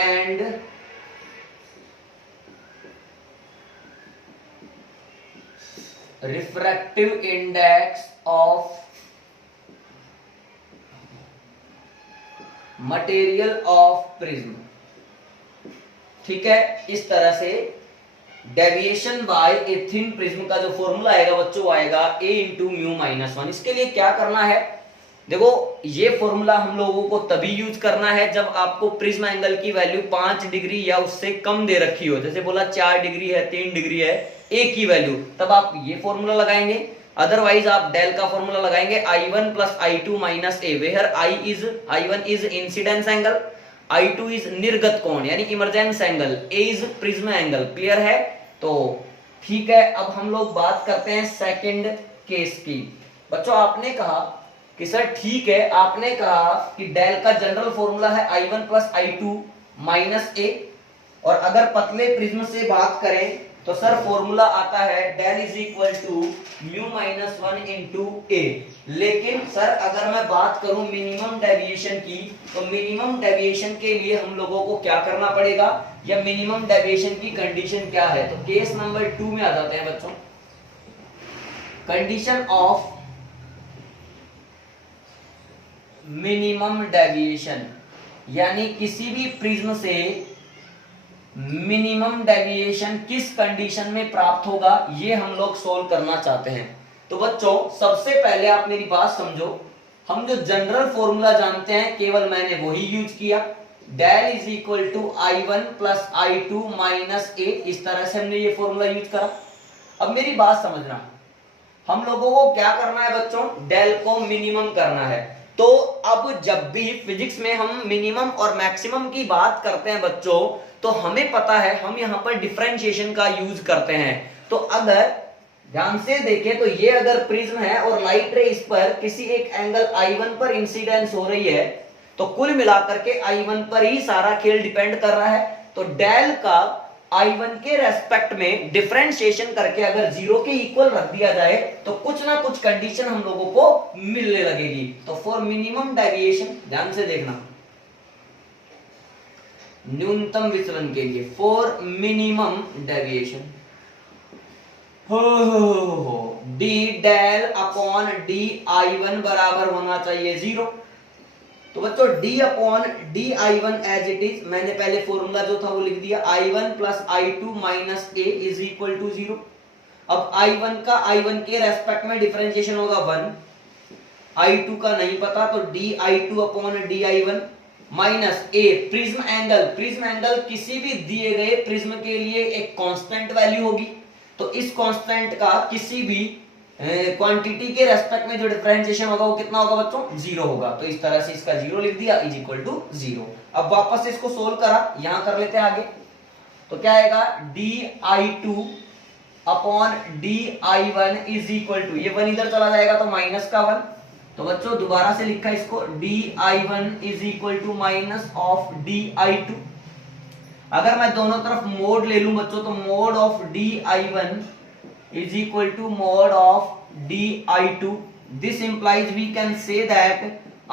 and refractive index of material of prism. ठीक है, इस तरह से deviation by a thin prism का जो फॉर्मूला आएगा बच्चों आएगा a इंटू म्यू माइनस 1। इसके लिए क्या करना है? देखो ये फॉर्मूला हम लोगों को तभी यूज करना है जब आपको प्रिज्म एंगल की वैल्यू 5 डिग्री या उससे कम दे रखी हो। जैसे बोला 4 डिग्री है, 3 डिग्री है, a की वैल्यू, तब आप ये फॉर्मूला लगाएंगे। अदरवाइज आप डेल का फॉर्मूला लगाएंगे I1 plus I2 minus A, where I1 is incidence angle, I2 is निर्गत कोण यानी emergence angle, A is prism angle. Clear है? तो ठीक है, अब हम लोग बात करते हैं सेकंड केस की। बच्चों आपने कहा कि सर ठीक है, आपने कहा कि डेल का जनरल फॉर्मूला है I1 plus I2 minus A, और अगर पतले प्रिज्म से बात करें तो सर फॉर्मूला आता है del is equal to mu minus 1 into A. लेकिन सर अगर मैं बात करूं मिनिमम डेविएशन की, तो मिनिमम डेविएशन के लिए हम लोगों को क्या करना पड़ेगा, या मिनिमम डेविएशन की कंडीशन क्या है? तो केस नंबर 2 में आ जाते हैं बच्चों। कंडीशन ऑफ मिनिमम डेविएशन, यानी किसी भी प्रिज्म से मिनिमम डेविएशन किस कंडीशन में प्राप्त होगा, ये हम लोग सोल्व करना चाहते हैं। तो बच्चों सबसे पहले आप मेरी बात समझो, हम जो जनरल फॉर्मूला जानते हैं केवल मैंने वही यूज किया, del is equal to I1 plus I2 minus A, इस तरह से हमने ये फॉर्मूला यूज करा। अब मेरी बात समझना, हम लोगों को क्या करना है बच्चों, डेल को मिनिमम करना है। तो अब जब भी फिजिक्स में हम मिनिमम और मैक्सिमम की बात करते हैं बच्चों, तो हमें पता है हम यहां पर डिफरेंशिएशन का यूज करते हैं। तो अगर ध्यान से देखें तो ये अगर प्रिज्म है और लाइट रे इस पर किसी एक एंगल I1 पर इंसिडेंस हो रही है, तो कुल मिलाकर के I1 पर ही सारा खेल डिपेंड कर रहा है। तो डेल का I1 के रेस्पेक्ट में डिफरेंशिएशन करके अगर 0 के इक्वल रख दिया जाए तो कुछ ना कुछ कंडीशन हम लोगों को मिलने लगेगी। तो फॉर मिनिमम डेविएशन, ध्यान से देखना, न्यूनतम विचलन के लिए फॉर मिनिमम डेविएशन हो d del upon d I1 बराबर होना चाहिए 0। तो बच्चों d upon d I1 as it is, मैंने पहले फॉर्मूला जो था वो लिख दिया, I1 plus I2 minus A is equal to 0। अब I1 का I1 के रेस्पेक्ट में डिफरेंशिएशन होगा 1, I2 का नहीं पता, तो D I2 upon d I1 minus A prism angle, prism angle किसी भी दिए गए प्रिज्म के लिए एक कांस्टेंट वैल्यू होगी। तो इस कांस्टेंट का किसी भी क्वांटिटी के रेस्पेक्ट में जो डिफरेंशिएशन होगा वो कितना होगा बच्चों, 0 होगा। तो इस तरह से इसका 0 लिख दिया इज इक्वल टू 0। अब वापस से इसको सोल्व करा, यहां कर लेते हैं आगे। तो क्या आएगा, d I2 upon d I1 is equal to, ये 1 इधर चला जाएगा तो माइनस का 1। तो बच्चों दोबारा से लिखा इसको, d I1 is equal to minus of d I2। अगर मैं दोनों तरफ मोड ले लूं बच्चों, तो mode of D I1 is equal to mod of di2। this implies we can say that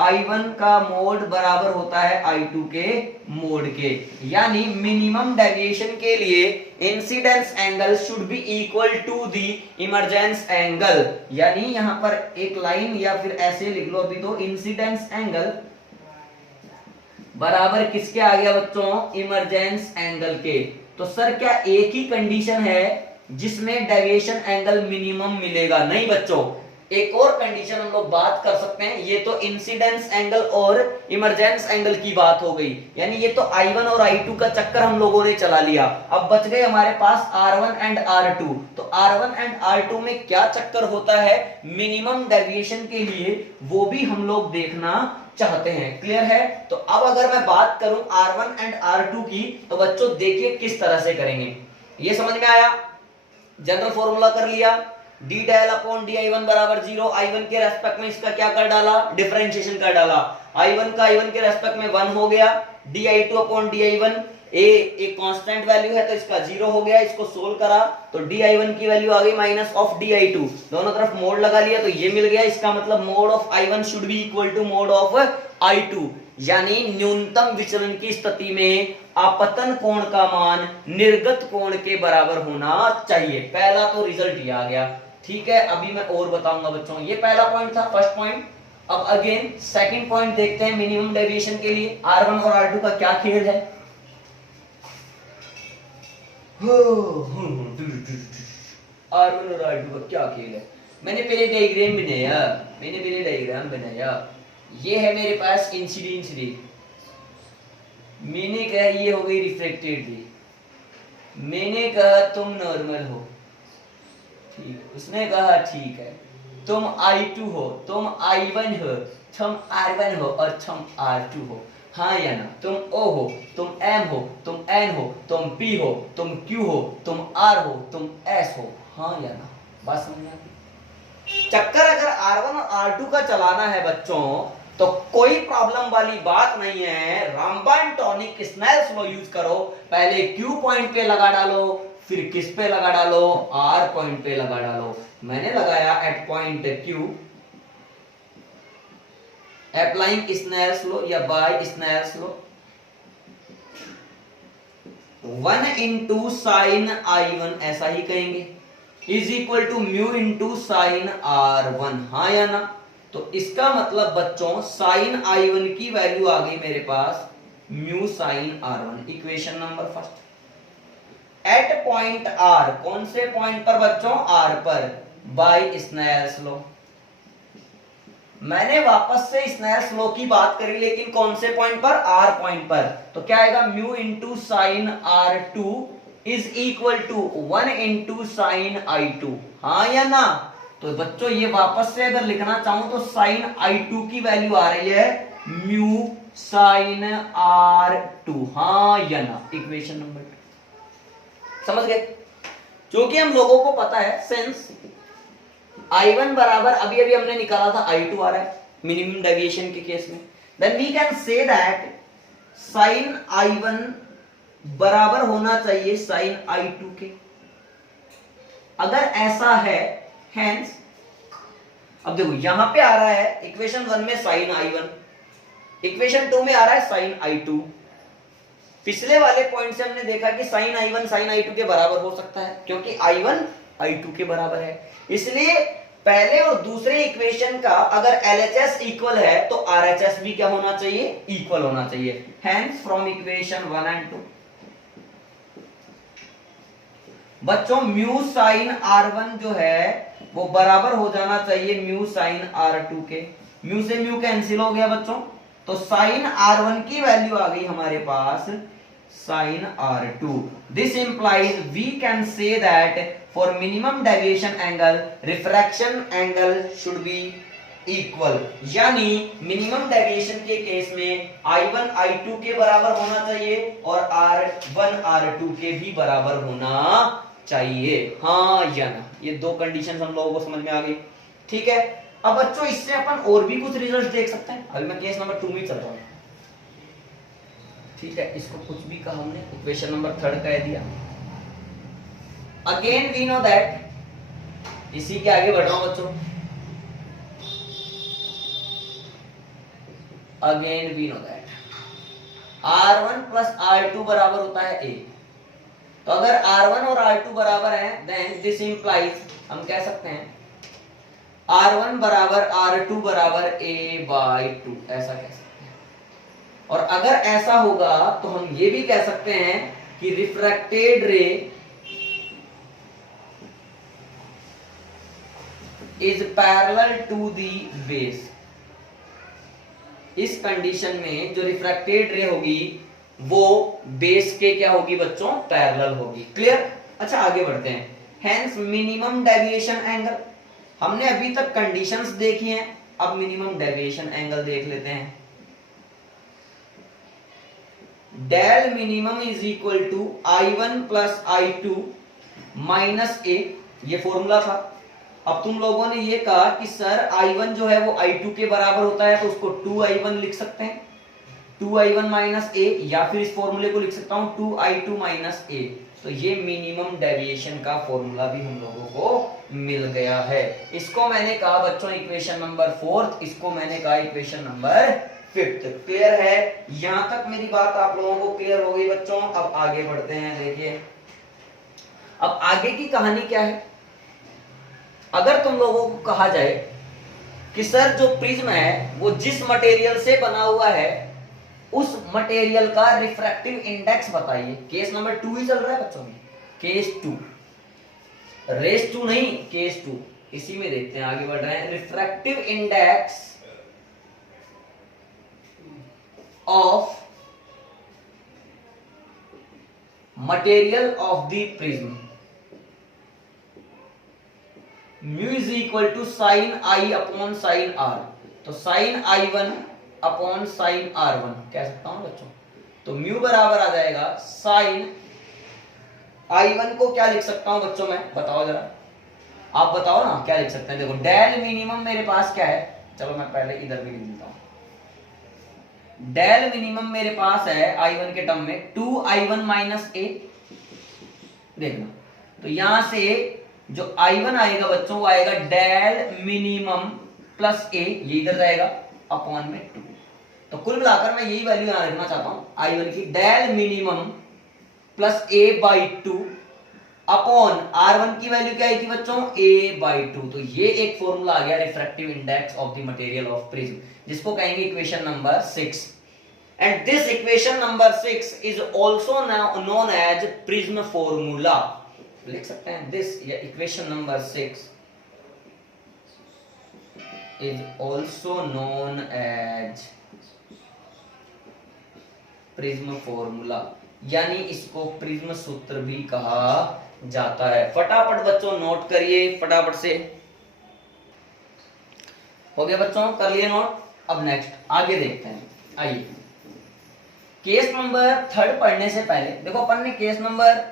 I1 का मोड बराबर होता है I2 के मोड के, यानी मिनिमम डेविएशन के लिए incidence angle should be equal to the emergence angle. यानी यहां पर एक लाइन या फिर ऐसे लिख लो अभी, तो इंसिडेंस एंगल बराबर किसके आ गया बच्चों, इमरजेंस एंगल के। तो सर क्या एक ही कंडीशन है जिसमें डेविएशन एंगल मिनिमम मिलेगा? नहीं बच्चों, एक और कंडीशन हम लोग बात कर सकते हैं। ये तो इंसिडेंस एंगल और इमरजेंस एंगल की बात हो गई, यानी ये तो I1 और I2 का चक्कर हम लोगों ने चला लिया। अब बच गए हमारे पास R1 एंड R2। तो R1 एंड R2 में क्या चक्कर होता है मिनिमम डेविएशन के लिए, वो भी हम लोग देखना चाहते हैं। क्लियर है? तो अब अगर मैं बात करूं R1 एंड R2 की, तो बच्चों देखिए किस तरह से करेंगे। ये समझ में आया? जनरल फॉर्मूला कर लिया, D del upon d I1 बराबर 0। I1 के रेस्पेक्ट में इसका क्या कर डाला, डिफरेंशिएशन कर डाला। I1 का I1 के रेस्पेक्ट में 1 हो गया, D I2 upon d I1 एक कांस्टेंट वैल्यू है तो इसका 0 हो गया। इसको सोल्व करा तो डी I1 की वैल्यू आ गई माइनस ऑफ डी I2, दोनों तरफ मोड लगा लिया तो ये मिल गया। इसका मतलब mod of I1 should be equal to mod of I2, यानी न्यूनतम विचलन की स्थिति में आपतन कोण का मान निर्गत कोण के बराबर होना चाहिए। पहला तो रिजल्ट ये आ गया। ठीक है, अभी मैं और बताऊंगा बच्चों। ये पहला पॉइंट था, फर्स्ट पॉइंट। अब अगेन सेकंड पॉइंट देखते हैं मिनिमम डेविएशन के लिए R1 और R2 का क्या खेल है। R1 और R2 का क्या खेल है, मैंने पहले डायग्राम बनाया। ये है मेरे पास इंसिडेंस रे, मैंने कहा ये हो गई रिफ्लेक्टेड रे, मैंने कहा तुम नॉर्मल हो, ठीक, उसने कहा ठीक है, तुम I2 हो, तुम I1 हो, तुम R1 हो और तुम R2 हो। हाँ या ना? तुम O हो, तुम M हो, तुम N हो, तुम P हो, तुम Q हो, तुम R हो, तुम S हो, हाँ या ना? बात समझ में आ गई? चक्कर अगर R1 और R2 का चलाना है बच्चों तो कोई प्रॉब्लम वाली बात नहीं है। रामबाण टॉनिक स्नेल्स लॉ यूज करो, पहले Q पॉइंट पे लगा डालो, फिर किस पे लगा डालो? R पॉइंट पे लगा डालो। मैंने लगाया at point Q, applying Snell's law या by Snell's law, 1 into sine I1 ऐसा ही कहेंगे is equal to mu into sine R1, हाँ या ना? तो इसका मतलब बच्चों साइन I1 की वैल्यू आ गई मेरे पास mu sine R1, equation number first. At point R, कौन से पॉइंट पर बच्चों? R पर, बाय स्नेल्स लॉ। मैंने वापस से स्नेल्स लॉ की बात करी, लेकिन कौन से पॉइंट पर? R पॉइंट पर। तो क्या आएगा? Mu into sine R2 is equal to 1 into sine I2, हाँ या ना? तो बच्चों ये वापस से अगर लिखना चाहूं तो साइन I2 की वैल्यू आ रही है म्यू साइन R2, हाँ या ना? इक्वेशन नंबर 2 समझ गए? क्योंकि हम लोगों को पता है सेंस I1 बराबर अभी अभी हमने निकाला था I2 आ रहा है मिनिमम डेविएशन के केस में, then we can say that sine I1 बराबर होना चाहिए साइन I2 के। अगर ऐसा है हेंस, अब देखो यहां पे आ रहा है इक्वेशन 1 में साइन I1, इक्वेशन 2 में आ रहा है साइन I2। पिछले वाले पॉइंट से हमने देखा कि साइन I1 साइन I2 के बराबर हो सकता है क्योंकि I1 I2 के बराबर है, इसलिए पहले और दूसरे इक्वेशन का अगर LHS इक्वल है तो RHS भी क्या होना चाहिए? इक्वल होना चाहिए। हेंस फ्रॉम इक्वेशन 1 एंड 2 बच्चों म्यू साइन R1 जो है वो बराबर हो जाना चाहिए म्यू साइन R2 के। म्यू से म्यू कैंसिल हो गया बच्चों, तो साइन R1 की वैल्यू आ गई हमारे पास sine R2। This implies we can say that for minimum deviation angle refraction angle should be equal, यानी मिनिमम डेविएशन के केस में I1 I2 के बराबर होना चाहिए और R1 R2 के भी बराबर होना चाहिए, हाँ या ना? ये दो कंडीशन हम लोगों को समझ में आ गई, ठीक है। अब बच्चों इससे अपन और भी कुछ रिजल्ट देख सकते हैं। अभी मैं केस नंबर 2 में चल रहा हूं, ठीक है। इसको कुछ भी कहा हमने, इक्वेशन नंबर 3 कह दिया। अगेन वी नो दैट, इसी के आगे बढ़ रहा हूं बच्चों। Again we know that R1 plus R2 बराबर होता है A। तो अगर R1 और R2 बराबर हैं, देन दिस इंप्लाइज हम कह सकते हैं R1 बराबर R2 बराबर A/2, ऐसा कह सकते हैं। और अगर ऐसा होगा तो हम ये भी कह सकते हैं कि refracted ray is parallel to the base. इस कंडीशन में जो रिफ्रैक्टेड रे होगी वो बेस के क्या होगी बच्चों? पैरेलल होगी। क्लियर? अच्छा आगे बढ़ते हैं। हेंस मिनिमम डेविएशन एंगल, हमने अभी तक कंडीशंस देखी हैं, अब मिनिमम डेविएशन एंगल देख लेते हैं। Del minimum is equal to I1 plus I2 minus A, ये फॉर्मूला था। अब तुम लोगों ने ये कहा कि सर I1 जो है वो I2 के बराबर होता है, तो उसको 2I1 लिख सकते हैं, 2I1 माइनस A, या फिर इस फॉर्मूले को लिख सकता हूं 2I2 माइनस A। तो ये मिनिमम डेविएशन का फॉर्मूला भी हम लोगों को मिल गया है। इसको मैंने कहा बच्चों इक्वेशन नंबर 4, इसको मैंने कहा इक्वेशन नंबर 5। क्लियर है? यहां तक मेरी बात आप लोगों को क्लियर हो गई बच्चों? अब आगे बढ़ते हैं। देखिए अब आगे की कहानी क्या है। अगर तुम लोगों को कहा जाए कि सर जो प्रिज्म है वो जिस मटेरियल से बना हुआ है उस मटेरियल का रिफ्रैक्टिव इंडेक्स बताइए। केस नंबर 2 ही चल रहा है बच्चों में, केस 2, रेस 2 नहीं, केस 2। इसी में देखते हैं, आगे बढ़ रहे हैं। Refractive index of material of the prism mu is equal to sine I upon sine R। तो sine I1 upon sine R1 कह सकता हूं बच्चों। तो म्यू बराबर आ जाएगा साइन I1 को क्या लिख सकता हूं बच्चों मैं, बताओ जरा, आप बताओ ना क्या लिख सकते हैं। देखो डेल मिनिमम मेरे पास क्या है, चलो मैं पहले इधर भी लिख देता हूं। डेल मिनिमम मेरे पास है I1 के टर्म में 2I1 माइनस ए, देखना तो यहां से जो I1 आएगा बच्चों वो आएगा डेल मिनिमम प्लस ए, ये इधर जाएगा अपॉन में 2। तो कुल मिलाकर मैं यही वैल्यू यहां रखना चाहता हूं I1 की, del minimum plus A by 2 upon R1 की वैल्यू क्या आई थी बच्चों, a बाई 2। तो ये एक फॉर्मूला आ गया refractive index of the material of prism, जिसको कहेंगे equation number 6। And this equation number 6 is also known as prism formula, लिख सकते हैं this equation number 6 is also known as prism formula, यानी इसको प्रिज्म सूत्र भी कहा जाता है। फटाफट बच्चों नोट करिए फटाफट से, हो गया बच्चों, कर लिए नोट। अब नेक्स्ट आगे देखते हैं, आइए केस नंबर 3 पढ़ने से पहले देखो अपन ने केस नंबर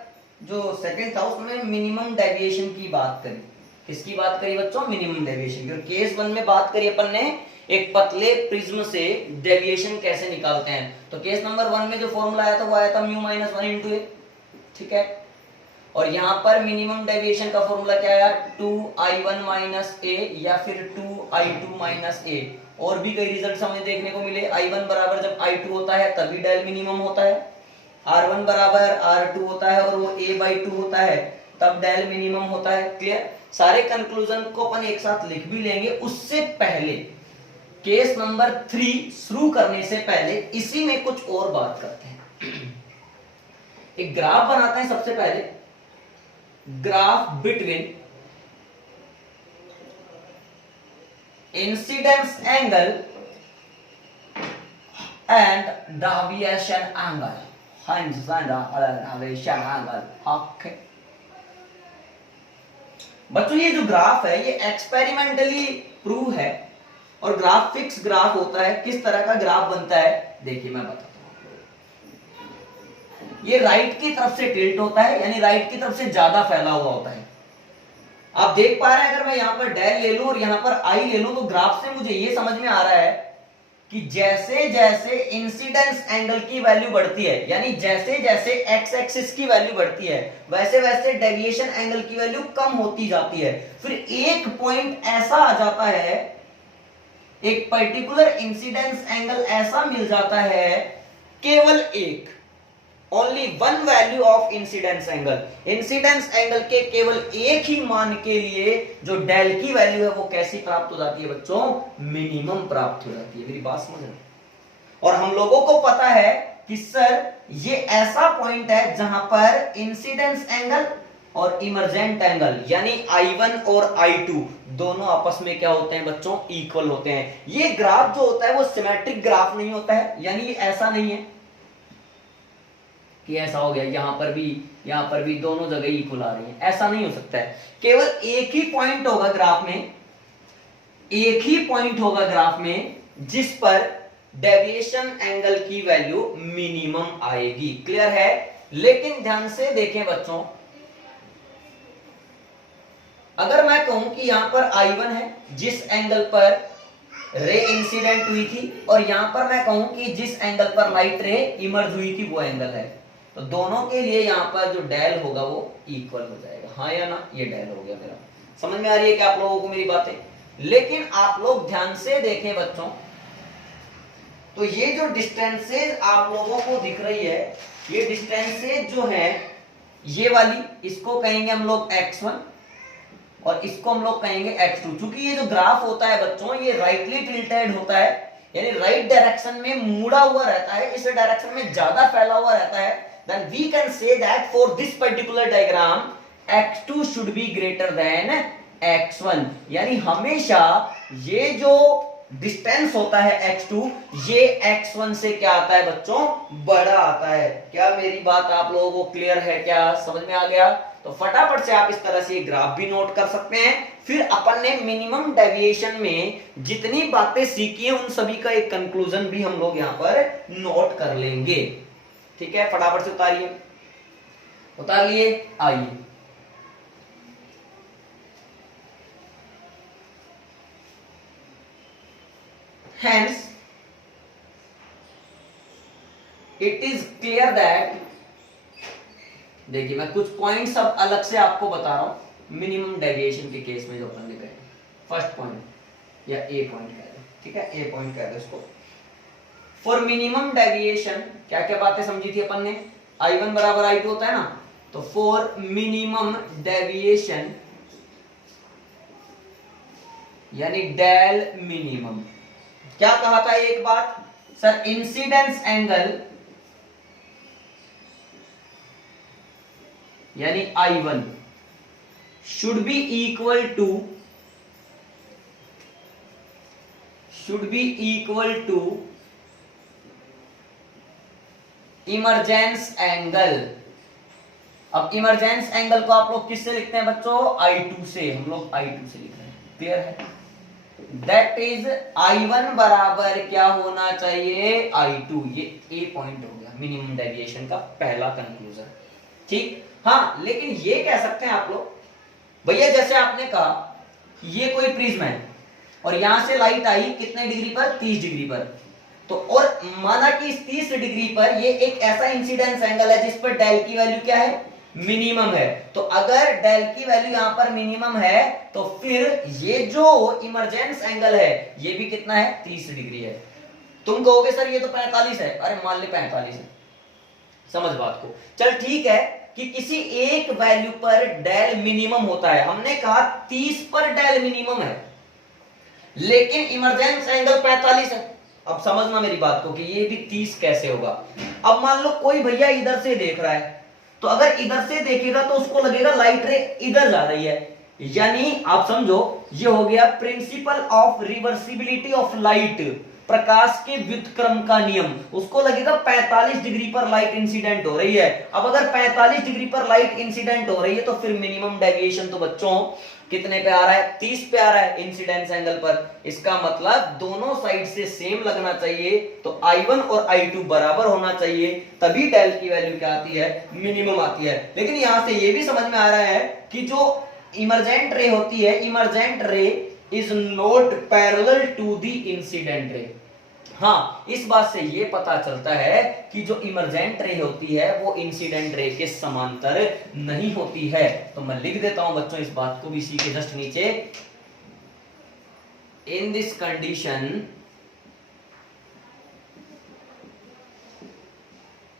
जो सेकंड था उसमें मिनिमम डेविएशन की बात करी। किसकी बात करी बच्चों, मिनिमम डेविएशन की। और केस 1 में बात करी अपन ने एक पतले प्रिज्म से डेविएशन कैसे निकालते हैं। तो केस नंबर 1 में जो फॉर्मूला आया था वो आया था म्यू माइनस 1 इंटू ए, ठीक है। और यहाँ पर मिनिमम डेविएशन का फॉर्मूला क्या आया, 2I1 माइनस ए या फिर 2I2 माइनस ए। और भी कई रिजल्ट हमें देखने को मिले, I1 बराबर जब I2 होता है तभी डेल मिनिमम होता है, R1 बराबर R2 होता है और वो a बाई 2 होता है तब डेल मिनिमम होता है। क्लियर, सारे कंक्लूजन को अपन एक साथ लिख भी लेंगे। उससे पहले केस नंबर 3 शुरू करने से पहले इसी में कुछ और बात करते हैं। एक ग्राफ बनाते हैं सबसे पहले, graph between incidence angle and deviation angle, okay बच्चों। ये जो ग्राफ है ये एक्सपेरिमेंटली प्रूव है और ग्राफ फिक्स ग्राफ होता है। किस तरह का ग्राफ बनता है देखिए मैं बताता हूं। ये राइट की तरफ से टिल्ट होता है, यानी राइट की तरफ से ज्यादा फैला हुआ होता है। आप देख पा रहे हैं, अगर मैं यहां पर डेल ले लूं और यहां पर आई ले लूं तो ग्राफ से मुझे ये समझ में आ रहा है कि जैसे जैसे इंसिडेंस एंगल की वैल्यू बढ़ती है, यानी जैसे जैसे एक्स एक्सिस की वैल्यू बढ़ती है वैसे वैसे डेविएशन एंगल की वैल्यू कम होती जाती है। फिर एक पॉइंट ऐसा आ जाता है, एक पर्टिकुलर इंसिडेंस एंगल ऐसा मिल जाता है, केवल एक, only one value of incidence angle, incidence angle के केवल एक ही मान के लिए जो डेल की वैल्यू है वो कैसी प्राप्त हो जाती है बच्चों, मिनिमम प्राप्त हो जाती है। मेरी बात समझ रहे? और हम लोगों को पता है कि सर ये ऐसा पॉइंट है जहां पर इंसिडेंस एंगल और इमर्जेंट एंगल यानी I1 और I2 दोनों आपस में क्या होते हैं बच्चों, इक्वल होते हैं। ये ग्राफ जो होता है वो सिमेट्रिक ग्राफ नहीं होता है, यानी ये ऐसा नहीं है कि ऐसा हो गया यहां पर भी दोनों जगह इक्वल आ रही है, ऐसा नहीं हो सकता है। केवल एक ही पॉइंट होगा ग्राफ में, एक ही पॉइंट होगा ग्राफ में जिस पर डेविएशन एंगल की वैल्यू मिनिमम आएगी। क्लियर है? लेकिन ध्यान से देखें बच्चों, अगर मैं कहूं कि यहां पर I1 है जिस एंगल पर रे इंसिडेंट हुई थी, और यहां पर मैं कहूं कि जिस एंगल पर लाइट रे इमर्ज हुई थी वो एंगल है, तो दोनों के लिए यहां पर जो डेल होगा वो इक्वल हो जाएगा। हाँ या ना? ये डेल हो गया मेरा। समझ में आ रही है क्या आप लोगों को मेरी बातें? लेकिन आप लोग ध्यान से देखें बच्चों, तो ये जो डिस्टेंसेज आप लोगों को दिख रही है, ये डिस्टेंसेज जो है ये वाली, इसको कहेंगे हम लोग x1 और इसको हम लोग कहेंगे x2। चूंकि ये जो ग्राफ होता है बच्चों ये राइटली टिल्टेड होता है, यानी राइट डायरेक्शन में मुड़ा हुआ रहता है, इस डायरेक्शन में ज्यादा फैला हुआ रहता है, then we can say that for this particular diagram x2 should be greater than x1। यानी हमेशा ये जो डिस्टेंस होता है x2 ये x1 से क्या आता है बच्चों, बड़ा आता है। क्या मेरी बात आप लोगों को क्लियर है? क्या समझ में आ गया? तो फटाफट से आप इस तरह से ग्राफ भी नोट कर सकते हैं। फिर अपन ने मिनिमम डेविएशन में जितनी बातें सीखी हैं उन सभी का एक कंक्लूजन भी हम लोग यहां पर नोट कर लेंगे। ठीक है, फटाफट से उतारिए, उतार लिए, आइए। Hence, it is clear that, देखिए मैं कुछ पॉइंट्स अब अलग से आपको बता रहा हूं मिनिमम डेविएशन के केस में जो अपन ने कहे। फर्स्ट पॉइंट या ए पॉइंट कह रहे, ठीक है, ए पॉइंट कह रहे इसको। फॉर मिनिमम डेविएशन क्या क्या बातें समझी थी अपन ने, I1 बराबर I2 होता है ना, तो फॉर मिनिमम डेविएशन यानी डेल मिनिमम, क्या कहा था एक बात सर, इंसिडेंस एंगल यानी I1 should be equal to emergence angle. अब इमरजेंस एंगल को आप लोग किससे लिखते हैं बच्चों, I2 से, हम लोग I2 से लिख रहे हैं, क्लियर है। दैट इज I1 बराबर क्या होना चाहिए, I2। ये ए पॉइंट हो गया मिनिमम डेविएशन का पहला कंक्लूजन, ठीक। हाँ, लेकिन ये कह सकते हैं आप लोग, भैया जैसे आपने कहा ये कोई प्रिज्म है और यहां से लाइट आई कितने डिग्री पर, 30 डिग्री पर, तो और माना कि इस 30 डिग्री पर ये एक ऐसा इंसिडेंस एंगल है जिस पर डेल की वैल्यू क्या है, मिनिमम है। तो अगर डेल की वैल्यू यहां पर मिनिमम है तो फिर ये जो इमरजेंस एंगल है ये भी कितना है, 30 डिग्री है। तुम कहोगे सर ये तो 45 है, अरे मान ले 45 है, समझ बात को। चल ठीक है कि किसी एक वैल्यू पर डेल मिनिमम होता है, हमने कहा 30 पर डेल मिनिमम है लेकिन इमरजेंस एंगल 45 है। अब समझना मेरी बात को कि ये भी 30 कैसे होगा। अब मान लो कोई भैया इधर से देख रहा है, तो अगर इधर से देखेगा तो उसको लगेगा लाइट रे इधर जा रही है, यानी आप समझो ये हो गया principle of reversibility of light, प्रकाश के व्युत्क्रम का नियम। उसको लगेगा 45 डिग्री पर लाइट इंसिडेंट हो रही है। अब अगर 45 डिग्री पर लाइट इंसिडेंट हो रही है तो फिर मिनिमम डेविएशन तो बच्चों कितने पे आ रहा है, 30 पे आ रहा है इंसिडेंस एंगल पर। इसका मतलब दोनों साइड से सेम लगना चाहिए, तो I1 और I2 बराबर होना चाहिए, तभी डेल की वैल्यू क्या आती है, मिनिमम आती है। लेकिन यहां से ये भी समझ में आ रहा है कि जो इमरजेंट रे होती है, emergent ray is not parallel to the incident ray. हाँ, इस बात से ये पता चलता है कि जो इमरजेंट रे होती है वो इंसिडेंट रे के समांतर नहीं होती है। तो मैं लिख देता हूं बच्चों इस बात को भी इसी के जस्ट नीचे, in this condition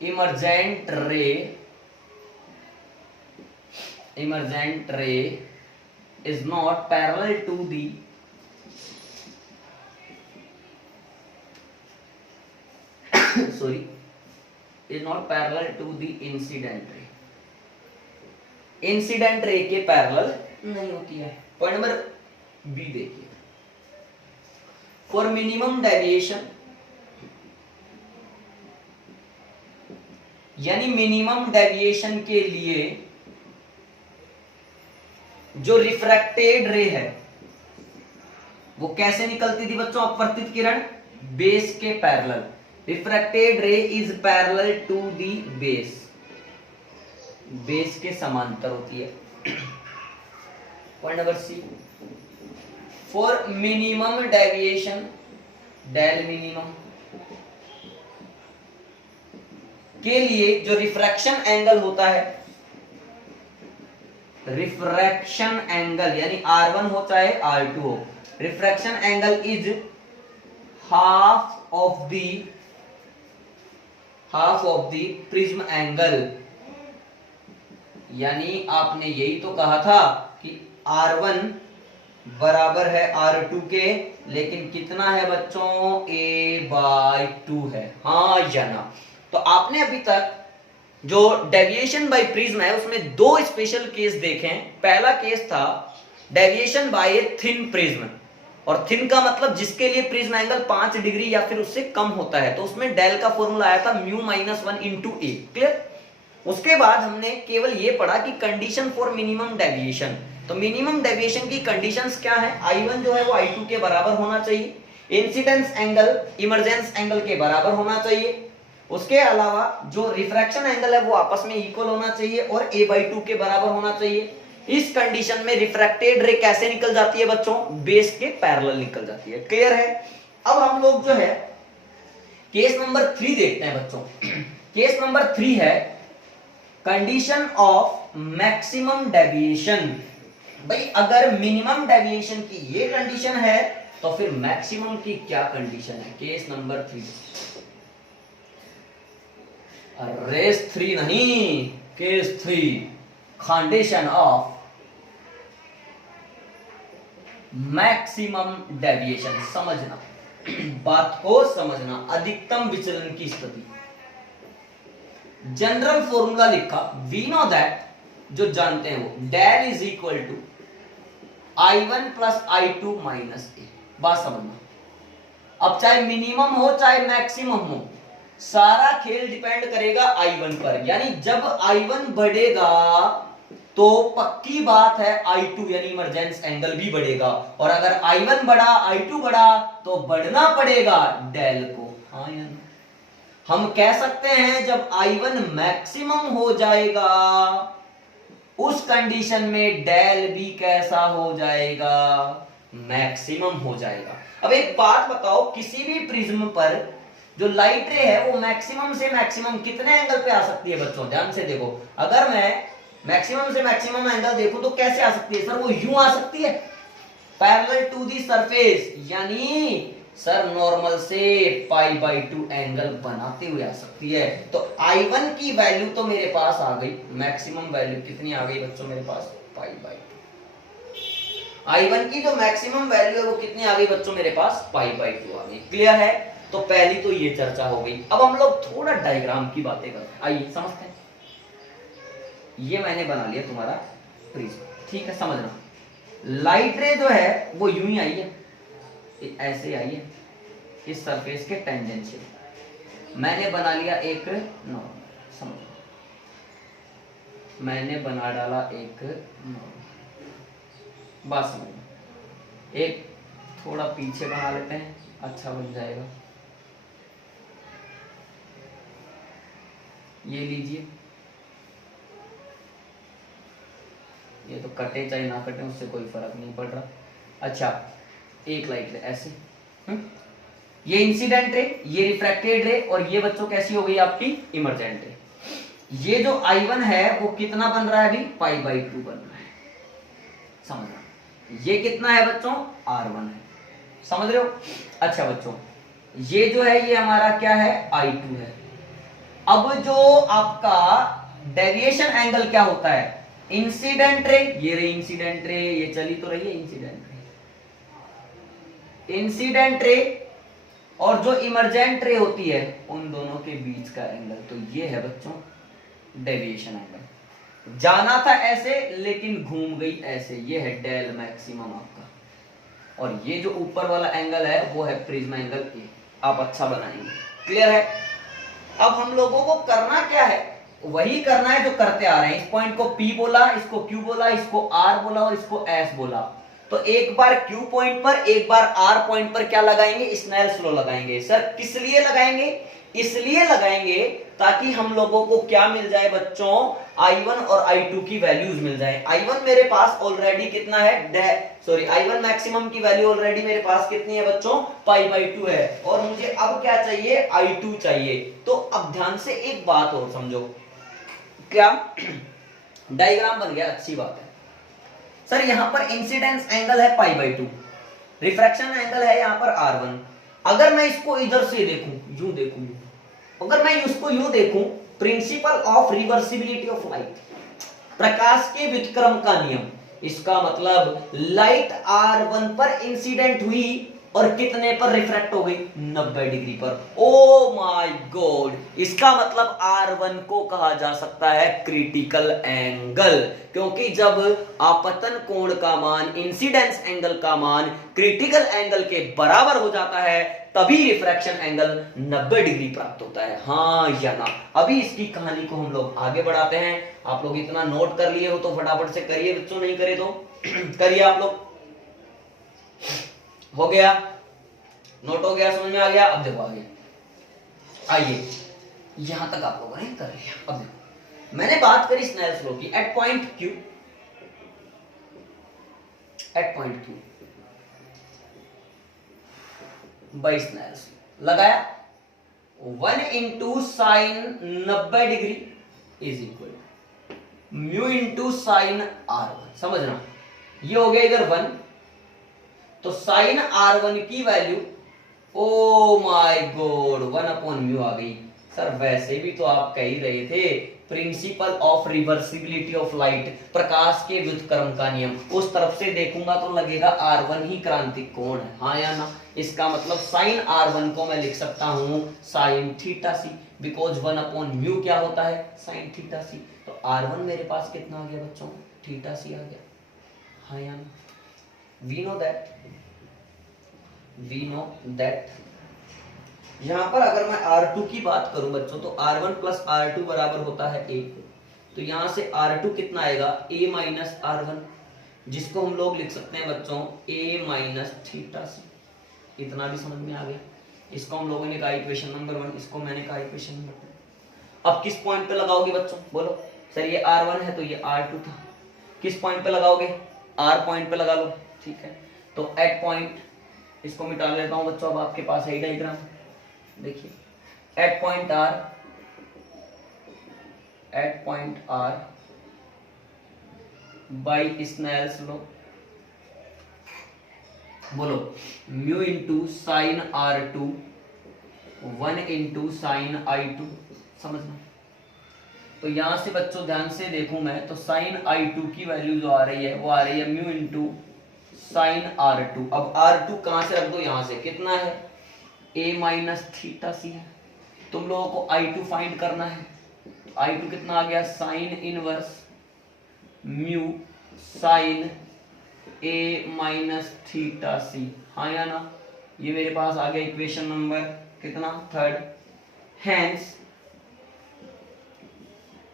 emergent ray is not parallel to the is not parallel to the incident ray। Incident ray के पैरेलल नहीं होती है। पॉइंट नंबर बी देखिए, फॉर मिनिमम डेविएशन यानी मिनिमम डेविएशन के लिए जो रिफ्रैक्टेड रे है वो कैसे निकलती थी बच्चों, अपवर्तित किरण बेस के parallel. Refracted ray is parallel to the base, base के समांतर होती है। Point number C, for minimum deviation del minimum के लिए जो रिफ्रैक्शन एंगल होता है, रिफ्रैक्शन एंगल यानी R1 हो चाहे R2 हो, refraction angle is half of the prism angle. यानी आपने यही तो कहा था कि R1 बराबर है R2 के, लेकिन कितना है बच्चों, A/2 है, हाँ या ना। तो आपने अभी तक जो डेविएशन बाय प्रिज्म है उसमें दो स्पेशल केस देखे हैं। पहला केस था डेविएशन बाय थिन प्रिज्म, और थिन का मतलब जिसके लिए प्रिज्म एंगल 5 डिग्री या फिर उससे कम होता है, तो उसमें डेल का फॉर्मूला आया था μ-1 × A, क्लियर। उसके बाद हमने केवल ये पढ़ा कि कंडीशन फॉर मिनिमम डेविएशन। तो मिनिमम डेविएशन की कंडीशंस क्या है? I1 जो है वो I2 के बराबर होना चाहिए, इंसिडेंस एंगल इमरजेंस एंगल के बराबर होना चाहिए, उसके अलावा जो रिफ्रैक्शन एंगल है वो आपस में इक्वल होना चाहिए और a/2 के बराबर होना चाहिए। इस कंडीशन में रिफ्रैक्टेड रे कैसे निकल जाती है बच्चों? बेस के पैरेलल निकल जाती है। क्लियर है? अब हम लोग जो है केस नंबर 3 देखते हैं बच्चों। केस नंबर 3 है कंडीशन ऑफ मैक्सिमम डेविएशन। भाई अगर मिनिमम डेविएशन की ये कंडीशन है तो फिर मैक्सिमम की क्या कंडीशन है? Case number 3। रेस 3 नहीं, case 3, condition of maximum deviation. समझना, बात को समझना। अधिकतम विचलन की स्थिति। जनरल फॉर्मूला लिखा, वी नो दैट, जो जानते हैं वो, del is equal to I1 plus I2 minus A. बात समझना। अब चाहे मिनिमम हो चाहे मैक्सिमम हो, सारा खेल डिपेंड करेगा I1 पर। यानी जब I1 बढ़ेगा तो पक्की बात है I2 यानी इमरजेंस एंगल भी बढ़ेगा, और अगर I1 बढ़ा I2 बढ़ा तो बढ़ना पड़ेगा डेल को। हाँ या ना? हम कह सकते हैं जब I1 मैक्सिमम हो जाएगा उस कंडीशन में डेल भी कैसा हो जाएगा? मैक्सिमम हो जाएगा। अब एक बात बताओ, किसी भी प्रिज्म पर जो लाइट रे है वो मैक्सिमम से मैक्सिमम कितने एंगल पे आ सकती है बच्चों? ध्यान से देखो, अगर मैं मैक्सिमम से मैक्सिमम एंगल देखूं तो कैसे आ सकती है? सर वो यूं आ सकती है, पैरेलल टू दी सरफेस, यानी सर नॉर्मल से π/2 एंगल बनाते हुए आ सकती है। तो I1 की वैल्यू तो मेरे पास आ गई, मैक्सिमम वैल्यू कितनी आ गई बच्चों मेरे पास? π/2। I1 की जो मैक्सिमम वैल्यू है वो कितनी आ गई बच्चों मेरे पास? π/2 आ गई। क्लियर है? तो पहली तो ये चर्चा हो गई। अब हम लोग थोड़ा डायग्राम की बातें करते हैं, आइए समझते हैं। ये मैंने बना लिया तुम्हारा प्रिज्म, ठीक है? समझना, लाइट रे जो है वो यूं ही आई है, ऐसे आई है, इस सरफेस के टेंजेंशियल। मैंने बना लिया एक नॉर्मल, समझो, मैंने बना डाला एक नॉर्मल। बात समझो, एक थोड़ा पीछे बना लेते हैं, अच्छा बन जाएगा। ये लीजिए, ये तो कटे चाहे ना कटे उससे कोई फर्क नहीं पड़ रहा। अच्छा, एक लाइट रे ऐसे, ये इंसिडेंट रे, ये रिफ्रैक्टेड रे, और ये बच्चों कैसी हो गई आपकी? Emergent ray. ये जो I1 है वो कितना बन रहा है अभी? π/2 बन रहा है। समझना, ये कितना है बच्चों? R1 है। समझ रहे हो? अच्छा बच्चों, ये जो है ये हमारा क्या है? I2 है। अब जो आपका डेविएशन एंगल क्या होता है? इंसिडेंट रे, ये रे इंसिडेंट रे, ये चली तो रही है इंसिडेंट रे, इंसिडेंट रे और जो इमरजेंट रे होती है उन दोनों के बीच का एंगल, तो ये है बच्चों डेविएशन एंगल। जाना था ऐसे लेकिन घूम गई ऐसे, ये है डेल मैक्सिमम आपका। और ये जो ऊपर वाला एंगल है वो है प्रिज्म एंगल ए। आप अच्छा बनाएंगे। क्लियर है? अब हम लोगों को करना क्या है? वही करना है जो करते आ रहे हैं। इस पॉइंट को P बोला, इसको Q बोला, इसको R बोला और इसको S बोला। तो एक बार Q पॉइंट पर, एक बार R पॉइंट पर क्या लगाएंगे? स्नेल्स लॉ लगाएंगे। सर किस लिए लगाएंगे? इसलिए लगाएंगे ताकि हम लोगों को क्या मिल जाए बच्चों? I1 और I2 की वैल्यूज मिल जाए। I1 मेरे पास ऑलरेडी कितना है? I1 मैक्सिमम की वैल्यू ऑलरेडी मेरे पास कितनी है बच्चों? π/2 है। और मुझे अब क्या चाहिए? I2 चाहिए। तो अब ध्यान से एक बात और समझो, क्या डायग्राम बन गया? अच्छी बात है। सर यहां पर इंसिडेंस एंगल है π/2, रिफ्रैक्शन एंगल है यहां पर R1। अगर मैं इसको इधर से देखूं, यूं देखूं, अगर मैं इसको यूं देखूं, principle of reversibility of light, प्रकाश के व्युत्क्रम का नियम, इसका मतलब लाइट R1 पर इंसिडेंट हुई और कितने पर रिफ्रैक्ट हो गई, 90 डिग्री पर। ओ माय गॉड, इसका मतलब R1 को कहा जा सकता है क्रिटिकल एंगल, क्योंकि जब आपतन कोण का मान, इंसिडेंस एंगल का मान क्रिटिकल एंगल के बराबर हो जाता है तभी रिफ्रैक्शन एंगल 90 डिग्री प्राप्त होता है। हाँ या ना। अभी इसकी कहानी को हम लोग आगे बढ़ाते हैं। आप लोग इतना नोट कर लिए हो तो फटाफट से करिए बच्चों, नहीं करे तो करिए आप लोग। हो गया, नोट हो गया, समझ में आ गया। अब देखो आगे, आइए यहां तक आप लोगों ने कर लिया। अब देखो मैंने बात करी स्नेल्स लॉ की। At point Q, at point Q by Snell's लगाया 1 into sine 90 degree is equal mu into sine R1। समझना, ये हो गया इधर 1, तो साइन R1 की value, oh my god, 1 upon mu आ गई। सर वैसे भी तो आप कह ही रहे थे principle of reversibility of light, प्रकाश के व्युत्क्रम का नियम। उस तरफ से देखूंगा तो लगेगा R1 ही क्रांतिक कोण है। हाँ या ना। इसका मतलब साइन R1 को मैं लिख सकता हूं sine theta C, because 1 upon mu क्या होता है, साइन थीटा सी। तो R1 मेरे पास कितना आ गया बच्चों, थीटा सी आ गया। हाँ या ना। वी नो दैट यहां पर अगर मैं R2 की बात करूं बच्चों तो R1 प्लस R2 बराबर होता है A। तो यहां से R2 कितना आएगा, A माइनस R1, जिसको हम लोग लिख सकते हैं बच्चों A माइनस थीटा सी। इतना भी समझ में आ गया। इसको हम लोगों ने कहा इक्वेशन नंबर 1, इसको मैंने कहा इक्वेशन नंबर 2। अब किस पॉइंट पे लगाओगे बच्चों, बोलो। सर ये R1 है तो ये R2 था, किस पॉइंट पे लगाओगे, R पॉइंट पे लगा लो। ठीक है, तो एट पॉइंट, इसको मिटा लेता हूं बच्चों, अब आपके पास है डायग्राम। देखिए at point R by Snell's law, बोलो mu into sine R2 1 into sine I2। समझना, तो यहां से बच्चों ध्यान से देखूं मैं तो साइन I2 की वैल्यू जो आ रही है वो आ रही है म्यू इंटू साइन R2। अब R2 कहां से रख दो, यहां से कितना है, A माइनस थीटा सी है। तुम लोगों को I2 फाइंड करना है। तो I2 कितना आ गया, sine inverse mu sine A minus theta C. हाँ या ना। ये मेरे पास आ गया इक्वेशन नंबर कितना, 3rd। हेंस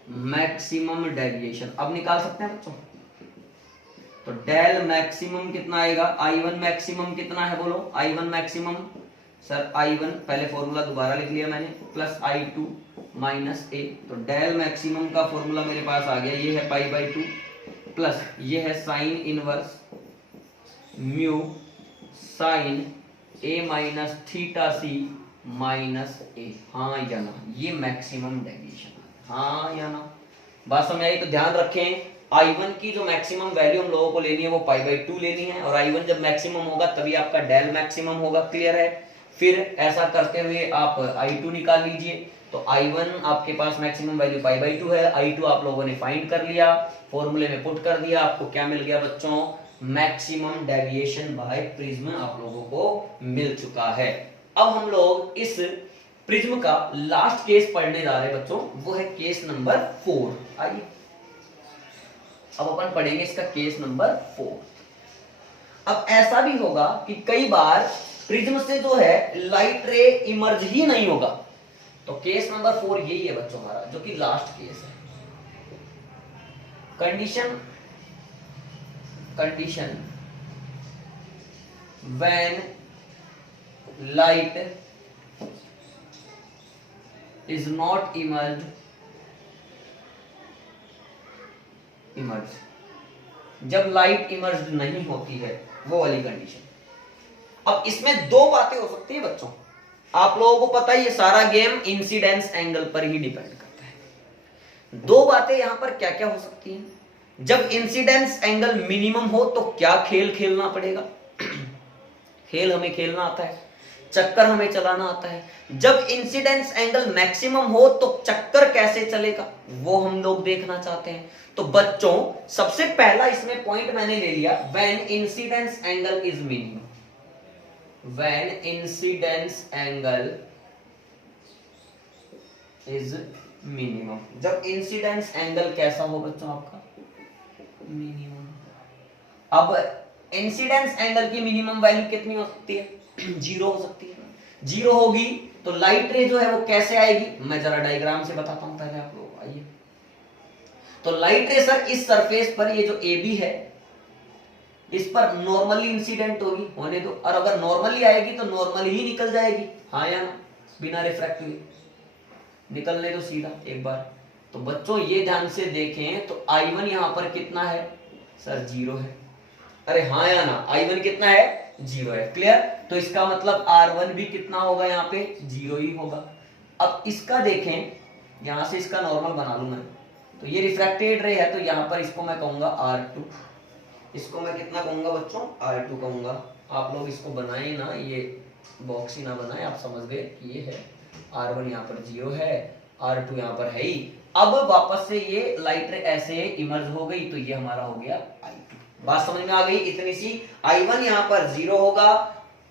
मैक्सिमम डेविएशन अब निकाल सकते हैं बच्चों। तो डेल मैक्सिमम कितना आएगा, I1 मैक्सिमम कितना है, बोलो I1 मैक्सिमम। सर I1 पहले फॉर्मूला दोबारा लिख लिया मैंने, प्लस I2 माइनस A। तो डेल मैक्सिमम का फॉर्मूला मेरे पास आ गया, ये है पाई बाई 2 प्लस ये है sine inverse mu sine A minus theta C minus A। हाँ या ना, ये मैक्सिमम डेविएशन। हाँ या ना, बात समझ आई। तो ध्यान रखें I1 की जो मैक्सिमम वैल्यू हम लोगों को लेनी है वो पाई बाई 2 लेनी है, और I1 जब मैक्सिमम होगा तभी आपका डेल मैक्सिमम होगा। क्लियर है। फिर ऐसा करते हुए आप I2 निकाल लीजिए। तो I1 आपके पास मैक्सिमम वैल्यू पाई बाई 2 है, I2 आप लोगों ने फाइंड कर लिया, फॉर्मूले में पुट कर दिया। आपको क्या मिल गया बच्चों, मैक्सिमम डेविएशन बाय प्रिज्म आप लोगों को मिल चुका है। अब हम लोग इस प्रिज्म का लास्ट केस पढ़ने जा रहे हैं बच्चों, वो है केस नंबर 4। आइए अब अपन पढ़ेंगे इसका केस नंबर 4। अब ऐसा भी होगा कि कई बार प्रिज्म से जो है लाइट रे इमर्ज ही नहीं होगा। तो केस नंबर 4 यही है बच्चों हमारा, जो कि लास्ट केस है। Condition when light is not emerge, जब लाइट इमर्ज नहीं होती है, वो वाली कंडीशन। अब इसमें दो बातें हो सकती है बच्चों, आप लोगों को पता ही है सारा गेम इंसिडेंस एंगल पर ही डिपेंड करता है। दो बातें यहां पर क्या क्या हो सकती हैं। जब इंसिडेंस एंगल मिनिमम हो तो क्या खेल खेलना पड़ेगा, खेल हमें खेलना आता है, चक्कर हमें चलाना आता है। जब इंसिडेंस एंगल मैक्सिमम हो तो चक्कर कैसे चलेगा वो हम लोग देखना चाहते हैं। तो बच्चों सबसे पहला इसमें पॉइंट मैंने ले लिया, when incidence angle is minimum. When incidence angle is minimum, जब इंसिडेंस एंगल कैसा हो बच्चों आपका, मिनिमम। अब इंसिडेंस एंगल की मिनिमम वैल्यू कितनी हो सकती है, 0 हो सकती है। 0 होगी तो लाइट रे जो है वो कैसे आएगी, मैं जरा डायग्राम से बताता हूं पहले आप लोग, आइए। तो लाइट रे सर इस सरफेस पर, ये जो ए बी है, इस पर नॉर्मली इंसिडेंट होगी, होने दो, और अगर नॉर्मली आएगी तो नॉर्मली ही निकल जाएगी, हाँ या ना, बिना रिफ्रैक्टिव निकलने दो सीधा एक बार। तो बच्चों ये ध्यान से देखें तो I1 यहां पर कितना है सर, 0 है। अरे हाँ या ना, I1 कितना है, 0 है, क्लियर। तो इसका मतलब R1 भी कितना होगा, यहाँ पे 0 ही होगा। अब इसका देखें, यहां से इसका नॉर्मल बना लू मैं, तो ये रिफ्रैक्टेड रे है, तो यहां पर इसको मैं कहूंगा R2, इसको मैं कितना कहूंगा बच्चों, R2 कहूंगा। आप लोग इसको बनाए ना, ये बॉक्स ही ना बनाए, आप समझ गए कि ये है R1 यहाँ पर 0 है, R2 यहाँ पर है ही। अब वापस से ये लाइट रे ऐसे इमर्ज हो गई, तो ये हमारा हो गया I2। बात समझ में आ गई इतनी सी। I1 यहाँ पर 0 होगा,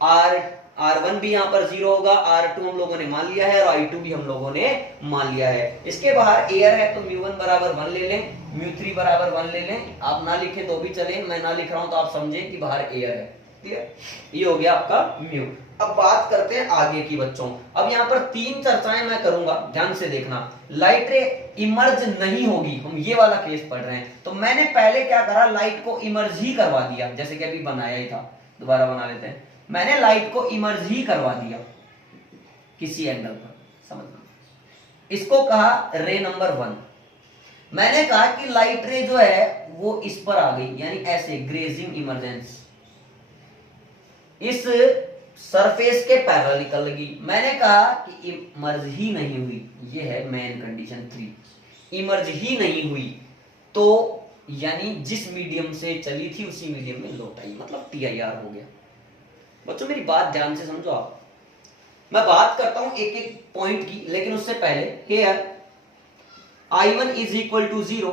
R1 भी यहाँ पर 0 होगा, R2 हम लोगों ने मान लिया है, और I2 भी हम लोगों ने मान लिया है। इसके बाहर एयर है तो μ1 बराबर 1 ले लें, μ3 बराबर 1 ले लें, आप ना लिखे तो भी चले, मैं ना लिख रहा हूं तो आप समझे कि बाहर एयर है, क्लियर। ये हो गया आपका म्यू। अब बात करते हैं आगे की बच्चों। अब यहाँ पर 3 चर्चाएं मैं करूंगा, ध्यान से देखना। लाइट रे इमर्ज नहीं होगी, हम ये वाला केस पढ़ रहे हैं, तो मैंने पहले क्या करा, लाइट को इमर्ज ही करवा दिया, जैसे कि अभी बनाया ही था, दोबारा बना लेते हैं। मैंने लाइट को इमर्ज ही करवा दिया किसी एंगल पर, समझना। इसको कहा रे नंबर 1। मैंने कहा कि लाइट रे जो है वो इस पर आ गई, यानी ऐसे ग्रेजिंग इमरजेंस, इस सरफेस के पैरेलल निकल गई। मैंने कहा कि इमर्ज ही नहीं हुई, ये है मेन कंडीशन 3, इमर्ज ही नहीं हुई, तो यानी जिस मीडियम से चली थी उसी मीडियम में लौट आई, मतलब TIR हो गया। बच्चों मेरी बात ध्यान से समझो आप, मैं बात करता हूं एक एक पॉइंट की, लेकिन उससे पहले here I1 is equal to 0,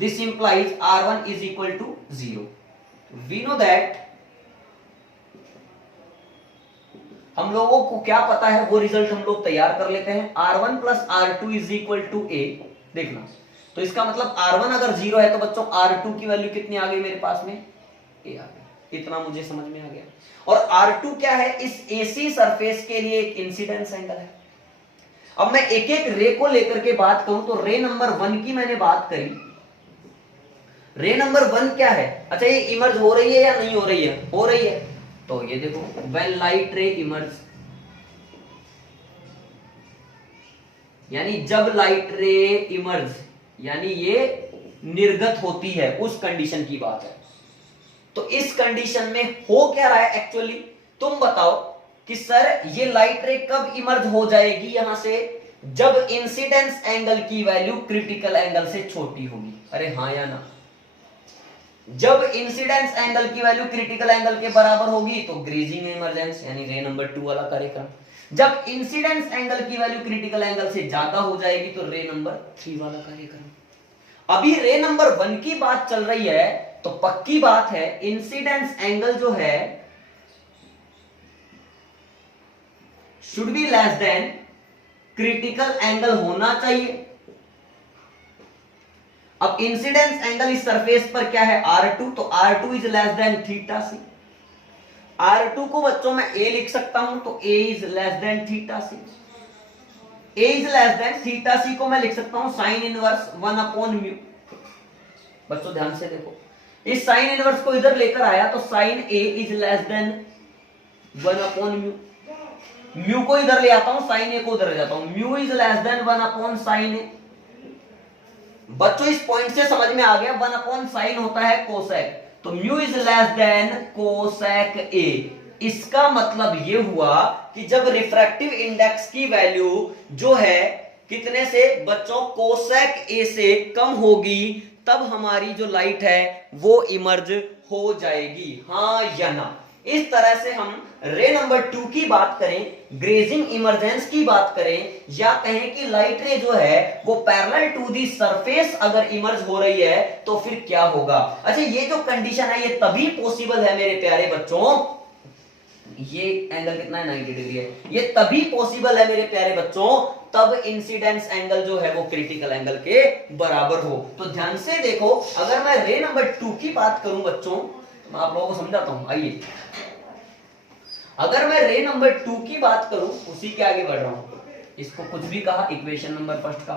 this implies R1 is equal to 0. We know that, हम लोगों को क्या पता है वो रिजल्ट हम लोग तैयार कर लेते हैं। R1 plus R2 is equal to A, देखना। तो इसका मतलब R1 अगर 0 है तो बच्चों R2 की वैल्यू कितनी आ गई मेरे पास में, A आ गई। इतना मुझे समझ में आ गया। और R2 क्या है, इस AC सरफेस के लिए एक इंसिडेंस एंगल है। अब मैं एक एक रे को लेकर के बात करूं तो रे नंबर 1 की मैंने बात करी। रे नंबर 1 क्या है, अच्छा ये इमर्ज हो रही है या नहीं हो रही है, हो रही है। तो ये देखो, व्हेन लाइट रे इमर्ज, यानी जब लाइट रे इमर्ज, यानी ये निर्गत होती है, उस कंडीशन की बात है। तो इस कंडीशन में हो क्या रहा है एक्चुअली, तुम बताओ कि सर ये लाइट रे कब इमर्ज हो जाएगी यहां से, जब इंसिडेंस एंगल की वैल्यू क्रिटिकल एंगल से छोटी होगी। अरे हाँ या ना, जब इंसिडेंस एंगल की वैल्यू क्रिटिकल एंगल के बराबर होगी तो ग्रेजिंग इमर्जेंस, यानी रे नंबर 2 वाला कार्यक्रम। जब इंसिडेंस एंगल की वैल्यू क्रिटिकल एंगल से ज्यादा हो जाएगी तो रे नंबर 3 वाला कार्यक्रम। अभी रे नंबर 1 की बात चल रही है, तो पक्की बात है इंसिडेंस एंगल जो है should be less than critical angle होना चाहिए। अब इंसिडेंस एंगल इस सरफेस पर क्या है, R2, तो R2 is less than theta C. R2 को बच्चों मैं A लिख सकता हूं, तो A is less than theta C. A is less than theta C को मैं लिख सकता हूं साइन इनवर्स 1 अपॉन म्यू। बच्चों ध्यान से देखो, इस साइन इनवर्स को इधर लेकर आया तो sine A is less than 1 upon mu. Mu को इधर ले आता हूं, साइन A को उधर ले जाता हूं, mu is less than 1 upon sine A। बच्चों इस पॉइंट से समझ में आ गया, 1 अपॉन साइन होता है कोसेक, तो mu is less then cosec A। इसका मतलब ये हुआ कि जब रिफ्रैक्टिव इंडेक्स की वैल्यू जो है कितने से बच्चों, कोसेक A से कम होगी, तब हमारी जो लाइट है वो इमर्ज हो जाएगी, हाँ या ना। इस तरह से हम रे नंबर 2 की बात करें, ग्रेजिंग इमरजेंस की बात करें, या कहें कि लाइट रे जो है वो पैरेलल टू दी सरफेस अगर इमर्ज हो रही है तो फिर क्या होगा। अच्छा ये जो कंडीशन है ये तभी पॉसिबल है मेरे प्यारे बच्चों ये एंगल कितना है 90 डिग्री है। ये तभी पॉसिबल है मेरे प्यारे बच्चों तब इंसिडेंस एंगल जो है वो क्रिटिकल एंगल के बराबर हो। तो ध्यान से देखो, अगर मैं रे नंबर 2 की बात करूं बच्चों, मैं आप लोगों को समझाता हूं, आइए। अगर मैं रे नंबर 2 की बात करूं, उसी के आगे बढ़ रहा हूं, इसको कुछ भी कहा, इक्वेशन नंबर फर्स्ट का,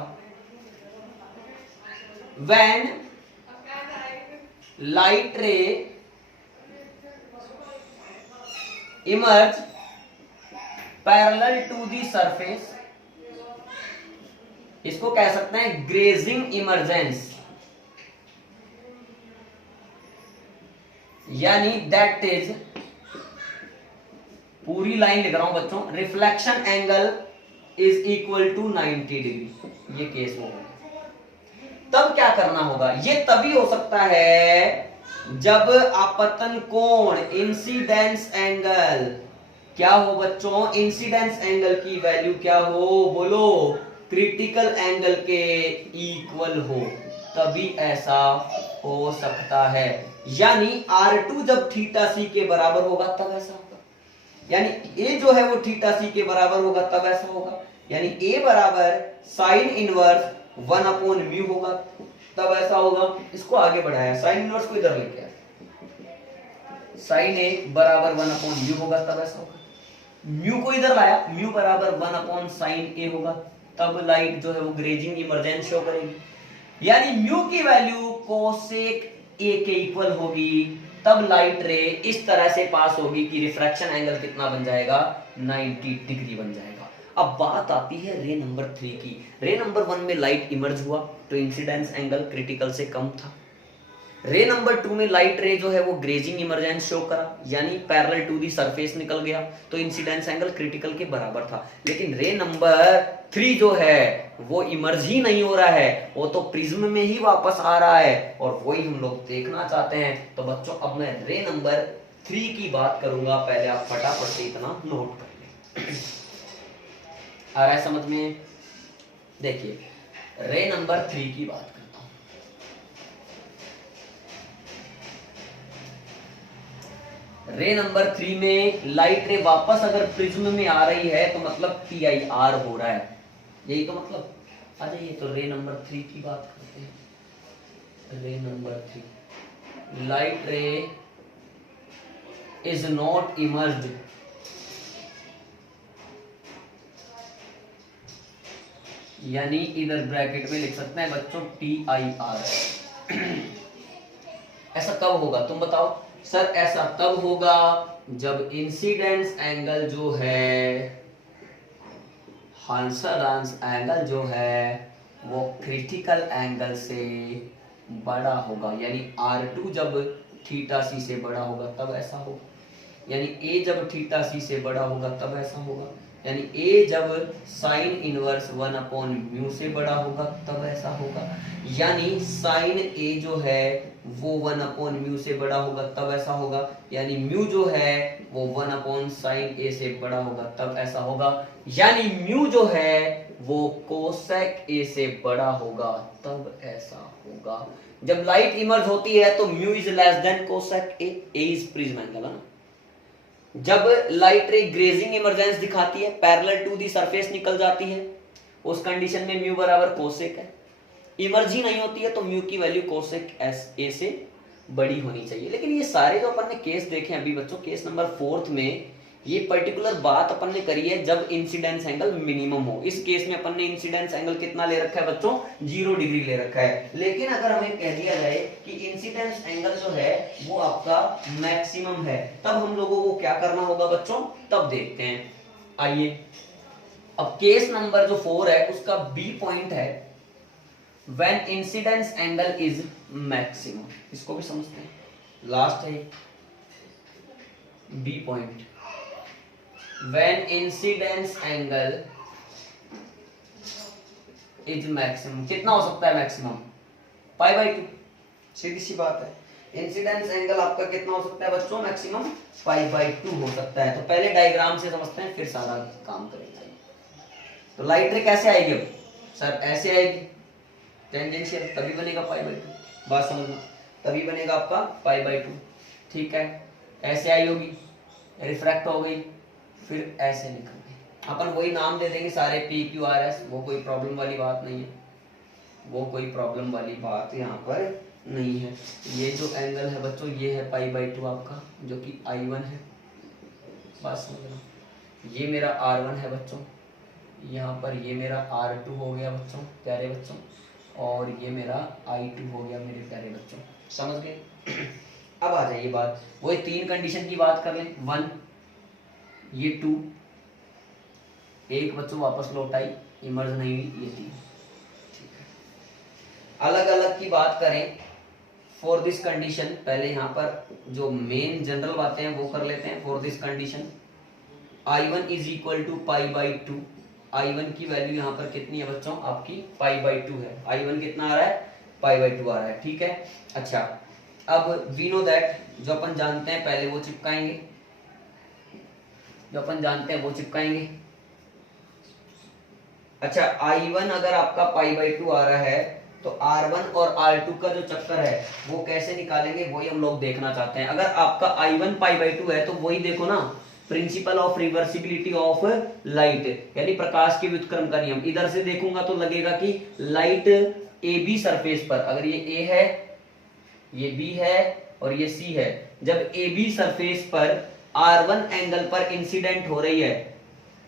when light ray emerge parallel to the surface, इसको कह सकते हैं ग्रेजिंग इमर्जेंस, यानी दैट इज, पूरी लाइन लिख रहा हूं बच्चों, reflection angle is equal to 90 degree, ये केस होगा। तब क्या करना होगा, ये तभी हो सकता है जब आपतन कोण इंसिडेंस एंगल क्या हो बच्चों, इंसिडेंस एंगल की वैल्यू क्या हो, बोलो, क्रिटिकल एंगल के इक्वल हो, तभी ऐसा हो सकता है। यानी R2 जब थीटा सी के बराबर होगा तब ऐसा होगा, यानी A जो है वो थीटा सी के बराबर होगा तब ऐसा होगा, यानी A बराबर साइन इनवर्स 1/μ होगा तब ऐसा होगा। इसको आगे बढ़ाया, साइन इनवर्स को इधर लेके आया, साइन A बराबर 1/μ होगा तब ऐसा होगा, म्यू को इधर लाया, म्यू बराबर 1/sin A होगा, तब लाइट जो है वो ग्रेजिंग इमर्जेंस शो करेगी, यानी म्यू की वैल्यू कोसेक A के इक्वल होगी, तब लाइट रे इस तरह से पास होगी कि रिफ्रैक्शन एंगल कितना बन जाएगा, 90 डिग्री बन जाएगा। अब बात आती है रे नंबर 3 की। रे नंबर 1 में लाइट इमर्ज हुआ तो इंसिडेंस एंगल क्रिटिकल से कम था। रे नंबर 2 में लाइट रे जो है वो ग्रेजिंग इमर्जेंस शो करा, यानी पैरेलल टू दी सरफेस निकल गया, तो इंसिडेंस एंगल क्रिटिकल के बराबर था। लेकिन रे नंबर 3 जो है वो इमर्ज ही नहीं हो रहा है, वो तो प्रिज्म में ही वापस आ रहा है, और वही हम लोग देखना चाहते हैं। तो बच्चों अब मैं रे नंबर 3 की बात करूंगा, पहले आप फटाफट से इतना नोट कर लें। आ रहा है समझ में? देखिए रे नंबर 3 की बात करता हूं। रे नंबर 3 में लाइट रे वापस अगर प्रिज्म में आ रही है तो मतलब PIR हो रहा है, यही तो मतलब। आ जाइए तो रे नंबर 3 की बात करते हैं। रे नंबर 3, लाइट रे इज नॉट इमर्ज्ड, यानी इधर ब्रैकेट में लिख सकते हैं बच्चों TIR। ऐसा कब होगा तुम बताओ सर? ऐसा तब होगा जब इंसिडेंस एंगल जो है, इंसिडेंस एंगल जो है वो क्रिटिकल एंगल से बड़ा होगा, यानी R2 जब थीटा सी से बड़ा होगा तब ऐसा होगा, यानी A जब थीटा सी से बड़ा होगा तब ऐसा होगा, यानी A जब साइन इनवर्स 1/μ से बड़ा होगा तब ऐसा होगा, यानी साइन A जो है वो 1/μ से बड़ा होगा तब ऐसा होगा, यानी म्यू जो है वो 1/sin A से बड़ा होगा तब ऐसा होगा, यानी म्यू जो है वो कोसेक A से बड़ा होगा तब ऐसा होगा। जब लाइट इमर्ज होती है तो mu is less then cosec A, A is prism angle है ना। जब लाइट रे ग्रेजिंग इमर्जेंस दिखाती है, पैरेलल टू दी सरफेस निकल जाती है, उस कंडीशन में म्यू बराबर कोसेक है। इमर्ज ही नहीं होती है तो म्यू की वैल्यू कोसेक A से बड़ी होनी चाहिए। लेकिन ये सारे जो अपन ने केस देखे अभी बच्चों, केस नंबर 4 में ये पर्टिकुलर बात अपन ने करी है जब इंसिडेंस एंगल मिनिमम हो। इस केस में अपन ने इंसिडेंस एंगल कितना ले रखा है बच्चों? 0 डिग्री ले रखा है। लेकिन अगर हमें कह दिया जाए कि इंसिडेंस एंगल जो है वो आपका मैक्सिमम है, तब हम लोगों को क्या करना होगा बच्चों? तब देखते हैं, आइए। अब केस नंबर जो 4 है उसका बी पॉइंट है when incidence angle is maximum. इसको भी समझते हैं, लास्ट है B point, when incidence angle is maximum। कितना हो सकता है मैक्सिमम? π/2, सीधी सी बात है। इंसिडेंस एंगल आपका कितना हो सकता है बच्चों? मैक्सिमम π/2 हो सकता है। तो पहले डायग्राम से समझते हैं फिर सारा काम करेंगे। तो लाइट रे कैसे आएगी? अब सर ऐसे आएगी, टेंजेंशियल, तभी बनेगा π/2। बात समझना, तभी बनेगा आपका π/2, ठीक है। ऐसे आई होगी, रिफ्रैक्ट हो गई, फिर ऐसे निकल गई। अपन वही नाम दे देंगे सारे पी क्यू आर एस, वो कोई प्रॉब्लम वाली बात नहीं है, वो कोई प्रॉब्लम वाली बात यहाँ पर नहीं है। ये जो एंगल है बच्चों ये है π/2 आपका, जो कि I1 है, बात समझना। ये मेरा R1 है बच्चों, यहाँ पर ये मेरा R2 हो गया बच्चों, प्यारे बच्चों, और ये मेरा I2 हो गया मेरे प्यारे बच्चों, समझ गए। अब आ जाइए बात, वही तीन कंडीशन की बात कर लें, 1 ये 2, एक बच्चों वापस लौट आई, इमर्ज नहीं हुई, ये 3। ठीक है, अलग अलग की बात करें फॉर दिस कंडीशन, पहले यहाँ पर जो मेन जनरल बातें हैं वो कर लेते हैं। For this condition I1 is equal to π/2, I1 की वैल्यू यहाँ पर कितनी है बच्चों आपकी π/2 है, I1 कितना आ रहा है π/2 आ रहा है, ठीक है। अच्छा, अब वी नो दैट, जो अपन जानते हैं पहले वो चिपकाएंगे, जो अपन जानते हैं वो चिपकाएंगे। अच्छा, I1 अगर आपका π/2 आ रहा है तो R1 और R2 का जो चक्कर है वो कैसे निकालेंगे, वही हम लोग देखना चाहते हैं। अगर आपका I1 π/2 है तो वही देखो ना, principal of reversibility of light, यानी प्रकाश के व्युत्क्रम का नियम। इधर से देखूंगा तो लगेगा कि लाइट AB सरफेस पर, अगर ये A है, ये B है और ये C है, जब AB सरफेस पर R1 एंगल पर इंसिडेंट हो रही है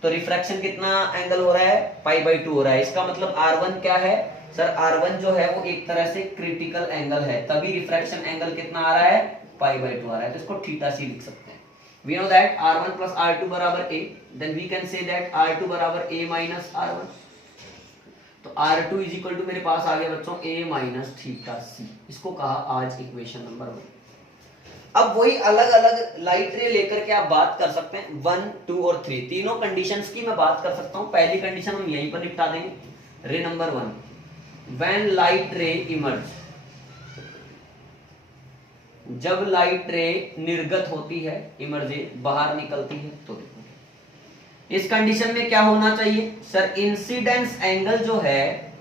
तो रिफ्रैक्शन कितना एंगल हो रहा है π/2 हो रहा है। इसका मतलब R1 क्या है सर, R1 जो है वो एक तरह से क्रिटिकल एंगल है, तभी रिफ्रैक्शन एंगल कितना आ रहा है π/2 आ रहा है, तो इसको θc लिख सकते हैं। We know that R1 plus R2 बराबर A, then we can say that R2 बराबर A minus R1, तो R2 इज इक्वल टू मेरे पास आ गया बच्चों A minus θc, इसको कहा आज इक्वेशन नंबर 1। अब वही अलग अलग लाइट रे लेकर के आप बात कर सकते हैं, 1, 2 और 3, तीनों कंडीशंस की मैं बात कर सकता हूं। पहली कंडीशन हम यहीं पर निपटा देंगे, रे number 1, when light ray emerge, जब लाइट रे निर्गत होती है, इमर्जे बाहर निकलती है, तो देखो इस कंडीशन में क्या होना चाहिए सर, इंसिडेंस एंगल जो है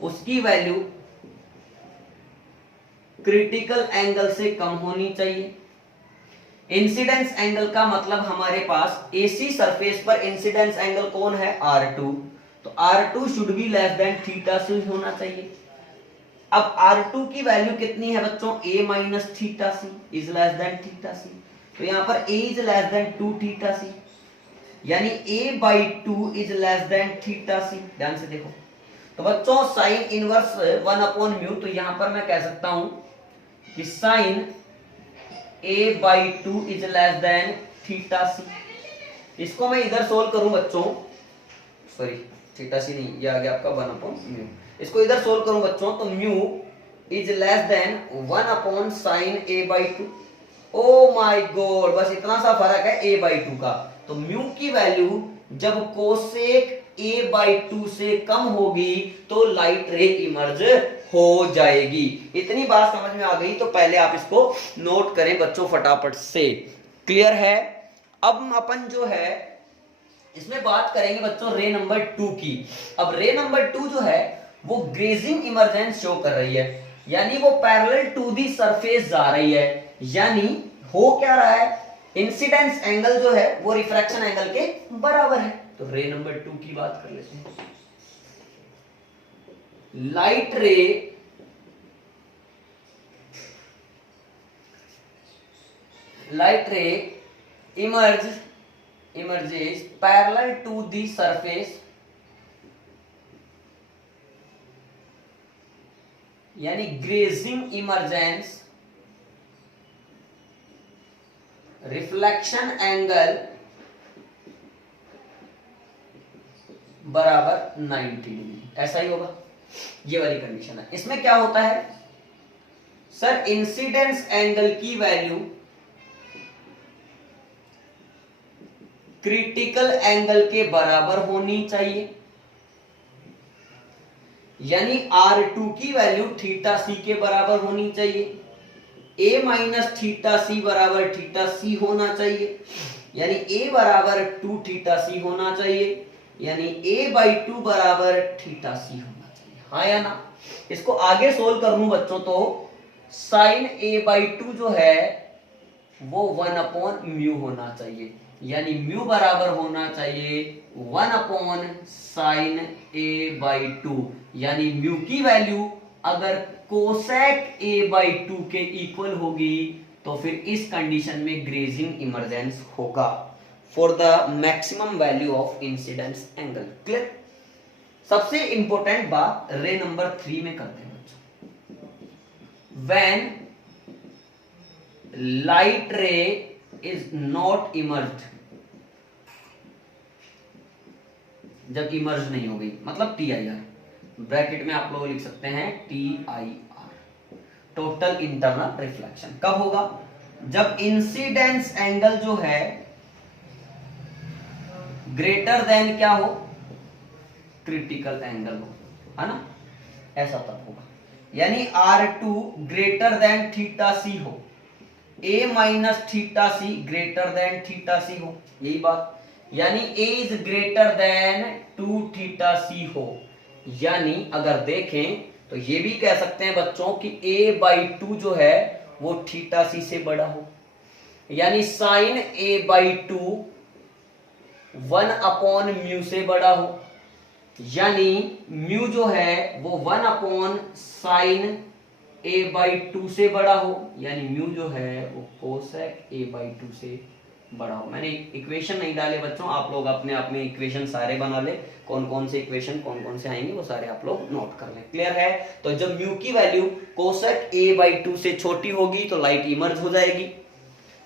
उसकी वैल्यू क्रिटिकल एंगल से कम होनी चाहिए। इंसिडेंस एंगल का मतलब हमारे पास AC सरफेस पर इंसिडेंस एंगल कौन है R2, तो R2 should be less than θc होना चाहिए। अब R2 की वैल्यू कितनी है बच्चों, A minus θc is less then θc, तो यहां पर A is less then 2 θc, यानी A/2 is less then θc। ध्यान से देखो, तो बच्चों साइन इनवर्स 1/μ, तो यहां पर मैं कह सकता हूं कि sign A/2 is less then θc। इसको मैं इधर सोल्व करूं बच्चों, सॉरी θc नहीं, ये आ गया आपका 1/μ, इसको इधर सोल्व करूं बच्चों तो mu is less then 1/sin A/2। O my God, बस इतना सा फर्क है A/2 का, तो म्यू की वैल्यू जब कोसेक A/2 से कम होगी तो लाइट रे इमर्ज हो जाएगी। इतनी बात समझ में आ गई, तो पहले आप इसको नोट करें बच्चों फटाफट से, क्लियर है। अब अपन जो है इसमें बात करेंगे बच्चों रे नंबर 2 की। अब रे नंबर 2 जो है वो ग्रेजिंग इमर्जेंस शो कर रही है, यानी वो पैरेलल टू दी सरफेस जा रही है, यानी हो क्या रहा है, इंसिडेंस एंगल जो है वो रिफ्रैक्शन एंगल के बराबर है। तो रे नंबर 2 की बात कर लेते हैं, लाइट रे emerges parallel to the surface, यानी ग्रेजिंग इमर्जेंस, रिफ्लेक्शन एंगल बराबर 90 डिग्री, ऐसा ही होगा, ये वाली कंडीशन है। इसमें क्या होता है सर, इंसिडेंस एंगल की वैल्यू क्रिटिकल एंगल के बराबर होनी चाहिए, यानी R2 की वैल्यू θc के बराबर होनी चाहिए, A माइनस θc बराबर θc होना चाहिए, यानी A बराबर 2 θc होना चाहिए, यानी A/2 बराबर θc होना चाहिए, हाँ या ना। इसको आगे सोल्व कर लूं बच्चों तो साइन A/2 जो है वो 1/μ होना चाहिए, यानी म्यू बराबर होना चाहिए 1/sin a/2, यानी म्यू की वैल्यू अगर कोसेक a/2 के इक्वल होगी तो फिर इस कंडीशन में ग्रेजिंग इमरजेंस होगा for the maximum value of incidence angle. Clear. सबसे इंपॉर्टेंट बात रे नंबर 3 में करते हैं बच्चों। व्हेन लाइट रे इज नॉट इमर्ज्ड, जब इमर्ज नहीं हो गई, मतलब TIR, ब्रैकेट में आप लोग लिख सकते हैं TIR, टोटल इंटरनल रिफ्लेक्शन। कब होगा? जब इंसिडेंस एंगल जो है ग्रेटर देन क्या हो? क्रिटिकल एंगल हो, है ना, ऐसा तब होगा। यानी R2 greater than theta C हो, A minus theta C greater than theta C हो, यही बात। यानी A is greater than 2 theta C हो, यानी अगर देखें तो ये भी कह सकते हैं बच्चों कि A/2 जो है वो थीटा सी से बड़ा हो, यानी साइन A/2 1/μ से बड़ा हो, यानी म्यू जो है वो 1/sin A/2 से बड़ा हो, यानी म्यू जो है वो कोसेक A/2 से बड़ा हो। मैंने इक्वेशन नहीं डाले बच्चों, आप लोग अपने अपने इक्वेशन सारे बना ले, कौन कौन से इक्वेशन कौन कौन से आएंगे वो सारे आप लोग नोट कर लें। क्लियर है? तो जब म्यू की वैल्यू कोसेक A/2 से छोटी होगी तो लाइट इमर्ज हो जाएगी,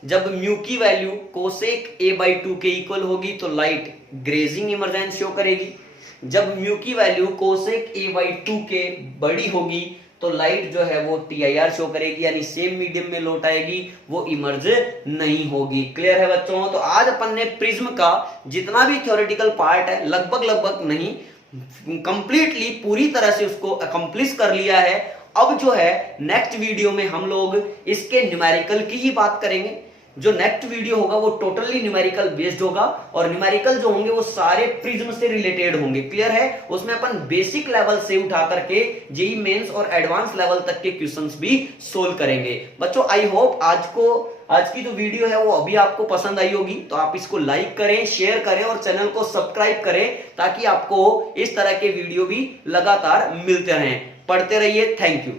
जब म्यू की वैल्यू कोसेक A/2 के इक्वल होगी तो लाइट ग्रेजिंग इमरजेंस शो करेगी, जब म्यू की वैल्यू कोसेक A/2 के बड़ी होगी तो लाइट जो है वो TIR शो करेगी, यानी सेम मीडियम में लौट आएगी, वो इमर्ज नहीं होगी। क्लियर है बच्चों? तो आज अपन ने प्रिज्म का जितना भी थ्योरेटिकल पार्ट है लगभग नहीं, कंप्लीटली पूरी तरह से उसको अकम्प्लिश कर लिया है। अब जो है नेक्स्ट वीडियो में हम लोग इसके न्यूमेरिकल की ही बात करेंगे। जो नेक्स्ट वीडियो होगा वो टोटली न्यूमेरिकल बेस्ड होगा, और न्यूमेरिकल जो होंगे वो सारे प्रिज्म से रिलेटेड होंगे। क्लियर है? उसमें अपन बेसिक लेवल से उठा करके जेईई मेंस और एडवांस लेवल तक के क्वेश्चंस भी सोल्व करेंगे। बच्चों आई होप आज की जो वीडियो है वो अभी आपको पसंद आई होगी, तो आप इसको लाइक करें, शेयर करें और चैनल को सब्सक्राइब करें, ताकि आपको इस तरह के वीडियो भी लगातार मिलते रहें। पढ़ते रहिए। Thank you.